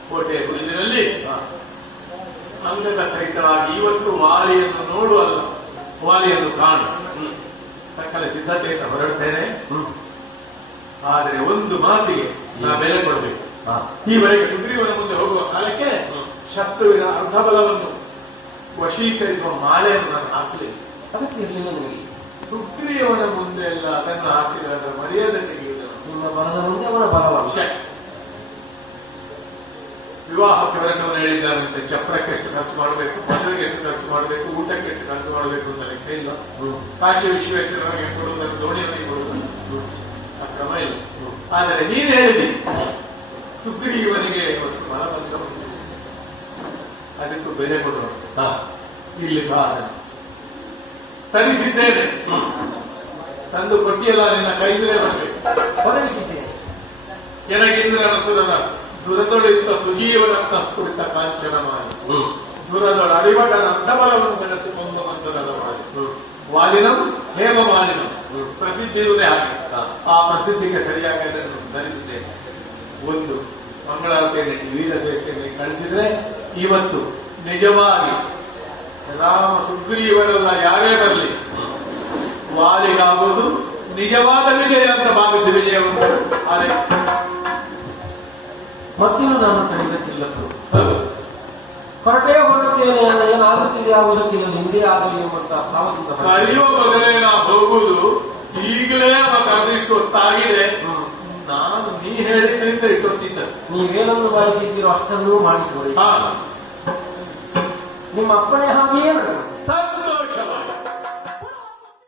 ಕೋಟೆಯ ಹುಲ್ಲಿನಲ್ಲಿ ಅಂಗದ ಸಹಿತವಾಗಿ ಇವತ್ತು ವಾಲಿಯನ್ನು ನೋಡುವಲ್ಲ, ವಾಲಿಯನ್ನು ಕಾಣು ಸಕಲ ಸಿದ್ಧತೆಯಿಂದ ಹೊರಡ್ತೇನೆ. ಆದರೆ ಒಂದು ಮಾತಿಗೆ ನಾ ಬೆಲೆ ಕೊಡಬೇಕು. ಈವರೆಗೆ ಸುಗ್ರೀವನ ಮುಂದೆ ಹೋಗುವ ಕಾಲಕ್ಕೆ ಶತ್ರುವಿನ ಅರ್ಧಬಲವನ್ನು ವಶೀಕರಿಸುವ ಮಾಲೆಯನ್ನು ನಾನು ಹಾಕಲಿಲ್ಲ. ಅದಕ್ಕೆ ಇರಲಿಲ್ಲ ನಿಮಗೆ. ಸುಗ್ರೀವನ ಮುಂದೆ ಎಲ್ಲ ಅದನ್ನು ಹಾಕಿದರೆ ಅದರ ಮರ್ಯಾದೆ ತೆಗೆಯುವುದನ್ನು ನಿಮ್ಮ ಬಲದ ಮುಂದೆ ಅವನ ಬಲವಂಶ. ವಿವಾಹಕ್ಕೆ ವರಕವನ್ನು ಹೇಳಿದ್ದಾರಂತೆ, ಚಪ್ರಕ್ಕೆ ಎಷ್ಟು ಖರ್ಚು ಮಾಡಬೇಕು, ಮದುವೆಗೆ ಎಷ್ಟು ಖರ್ಚು ಮಾಡಬೇಕು, ಊಟಕ್ಕೆ ಎಷ್ಟು ಖರ್ಚು ಮಾಡಬೇಕು ಅಂತ ಲೆಕ್ಕ ಇಲ್ಲ. ಕಾಶಿ ವಿಶ್ವೇಶ್ವರನಿಗೆ ಕೊಡುವುದನ್ನು ದೋಣಿಯವನಿಗೆ ಕೊಡುವುದನ್ನು ಆ ಕ್ರಮ ಇಲ್ಲ. ಆದರೆ ನೀನು ಹೇಳಿದಿ ಸುಗ್ರೀವನಿಗೆ ಇವತ್ತು ಬಲವಂತ ಉಂಟು, ಅದಕ್ಕೂ ಬೆಲೆ ಕೊಡೋಣ. ಇಲ್ಲಿ ಕಾರಣ ತರಿಸಿದ್ದೇನೆ, ತಂದು ಕೊಟ್ಟಿಯಲ್ಲ, ನಿನ್ನ ಕೈಲೇ ಬರಬೇಕು. ಒದಗಿಸಿದ್ದೇನೆ. ಎನಗಿಂದ್ರ ಸುರದ ದುರದೊಳಿತ ಸುಜೀವನತ್ತ ಕುರಿತ ಕಾಂಚನ ಮಾಡಿ ದುರದೊಳ ಅಡಿಮಗನ ಅಂಧಬಲವನ್ನು ಬೆಳೆಸಿಕೊಂಡು ಮಂತ್ರದ ಮಾಡಿ ವಾಲಿನಂ ಹೇಮ ಮಾಲಿನಂ ಪ್ರಸಿದ್ಧಿ ಇರುವುದೇ ಹಾಗೆ. ಆ ಪ್ರಸಿದ್ಧಿಗೆ ಸರಿಯಾಗಿ ಅದನ್ನು ಧರಿಸಿದ್ದೇನೆ. ಒಂದು ಮಂಗಳಾರತಿಯನ್ನು ವೀರದೇಶಕ್ಕೆ ಕಳಿಸಿದ್ರೆ ಇವತ್ತು ನಿಜವಾಗಿ ರಾಮ ಸುಗ್ರೀವರೆಲ್ಲ ಯಾರೇ ಬರಲಿ ವಾಲಿಗಾಗುವುದು ನಿಜವಾದ ವಿಜಯ ಅಂತ ಭಾವಿಸಿ ವಿಜಯವನ್ನು ಆದರೆ ಮತ್ತಿನ್ನು ನಾನು ಕಡಿಮತ್ತಿಲ್ಲ. ಹೊರಟೇ ಹೊರಟೇನೆ ಏನಾಗುತ್ತಿದೆ ಆ ಹೊರಟಿನ ನಿಂದೆ ಆಗಲಿ ಎಂಬಂತ ಭಾವದಿಂದ ಕಳೆಯುವ ಮೊದಲೇ ನಾ ಹೋಗುವುದು. ಈಗಲೇ ಅದಕ್ಕೆ ಗೊತ್ತಾಗಿದೆ. ನಾನು ನೀ ಹೇಳಿದ್ರಿಂದ ಇಷ್ಟೊತ್ತಿದ್ದ ನೀವೇನನ್ನು ಬಯಸಿದ್ದೀರೋ ಅಷ್ಟನ್ನೂ ಮಾಡಿಕೊಡಿ. ನಿಮ್ಮ ಅಪ್ಪಣೆ ಹಾಗೆಯೇ ಸತ್ಯ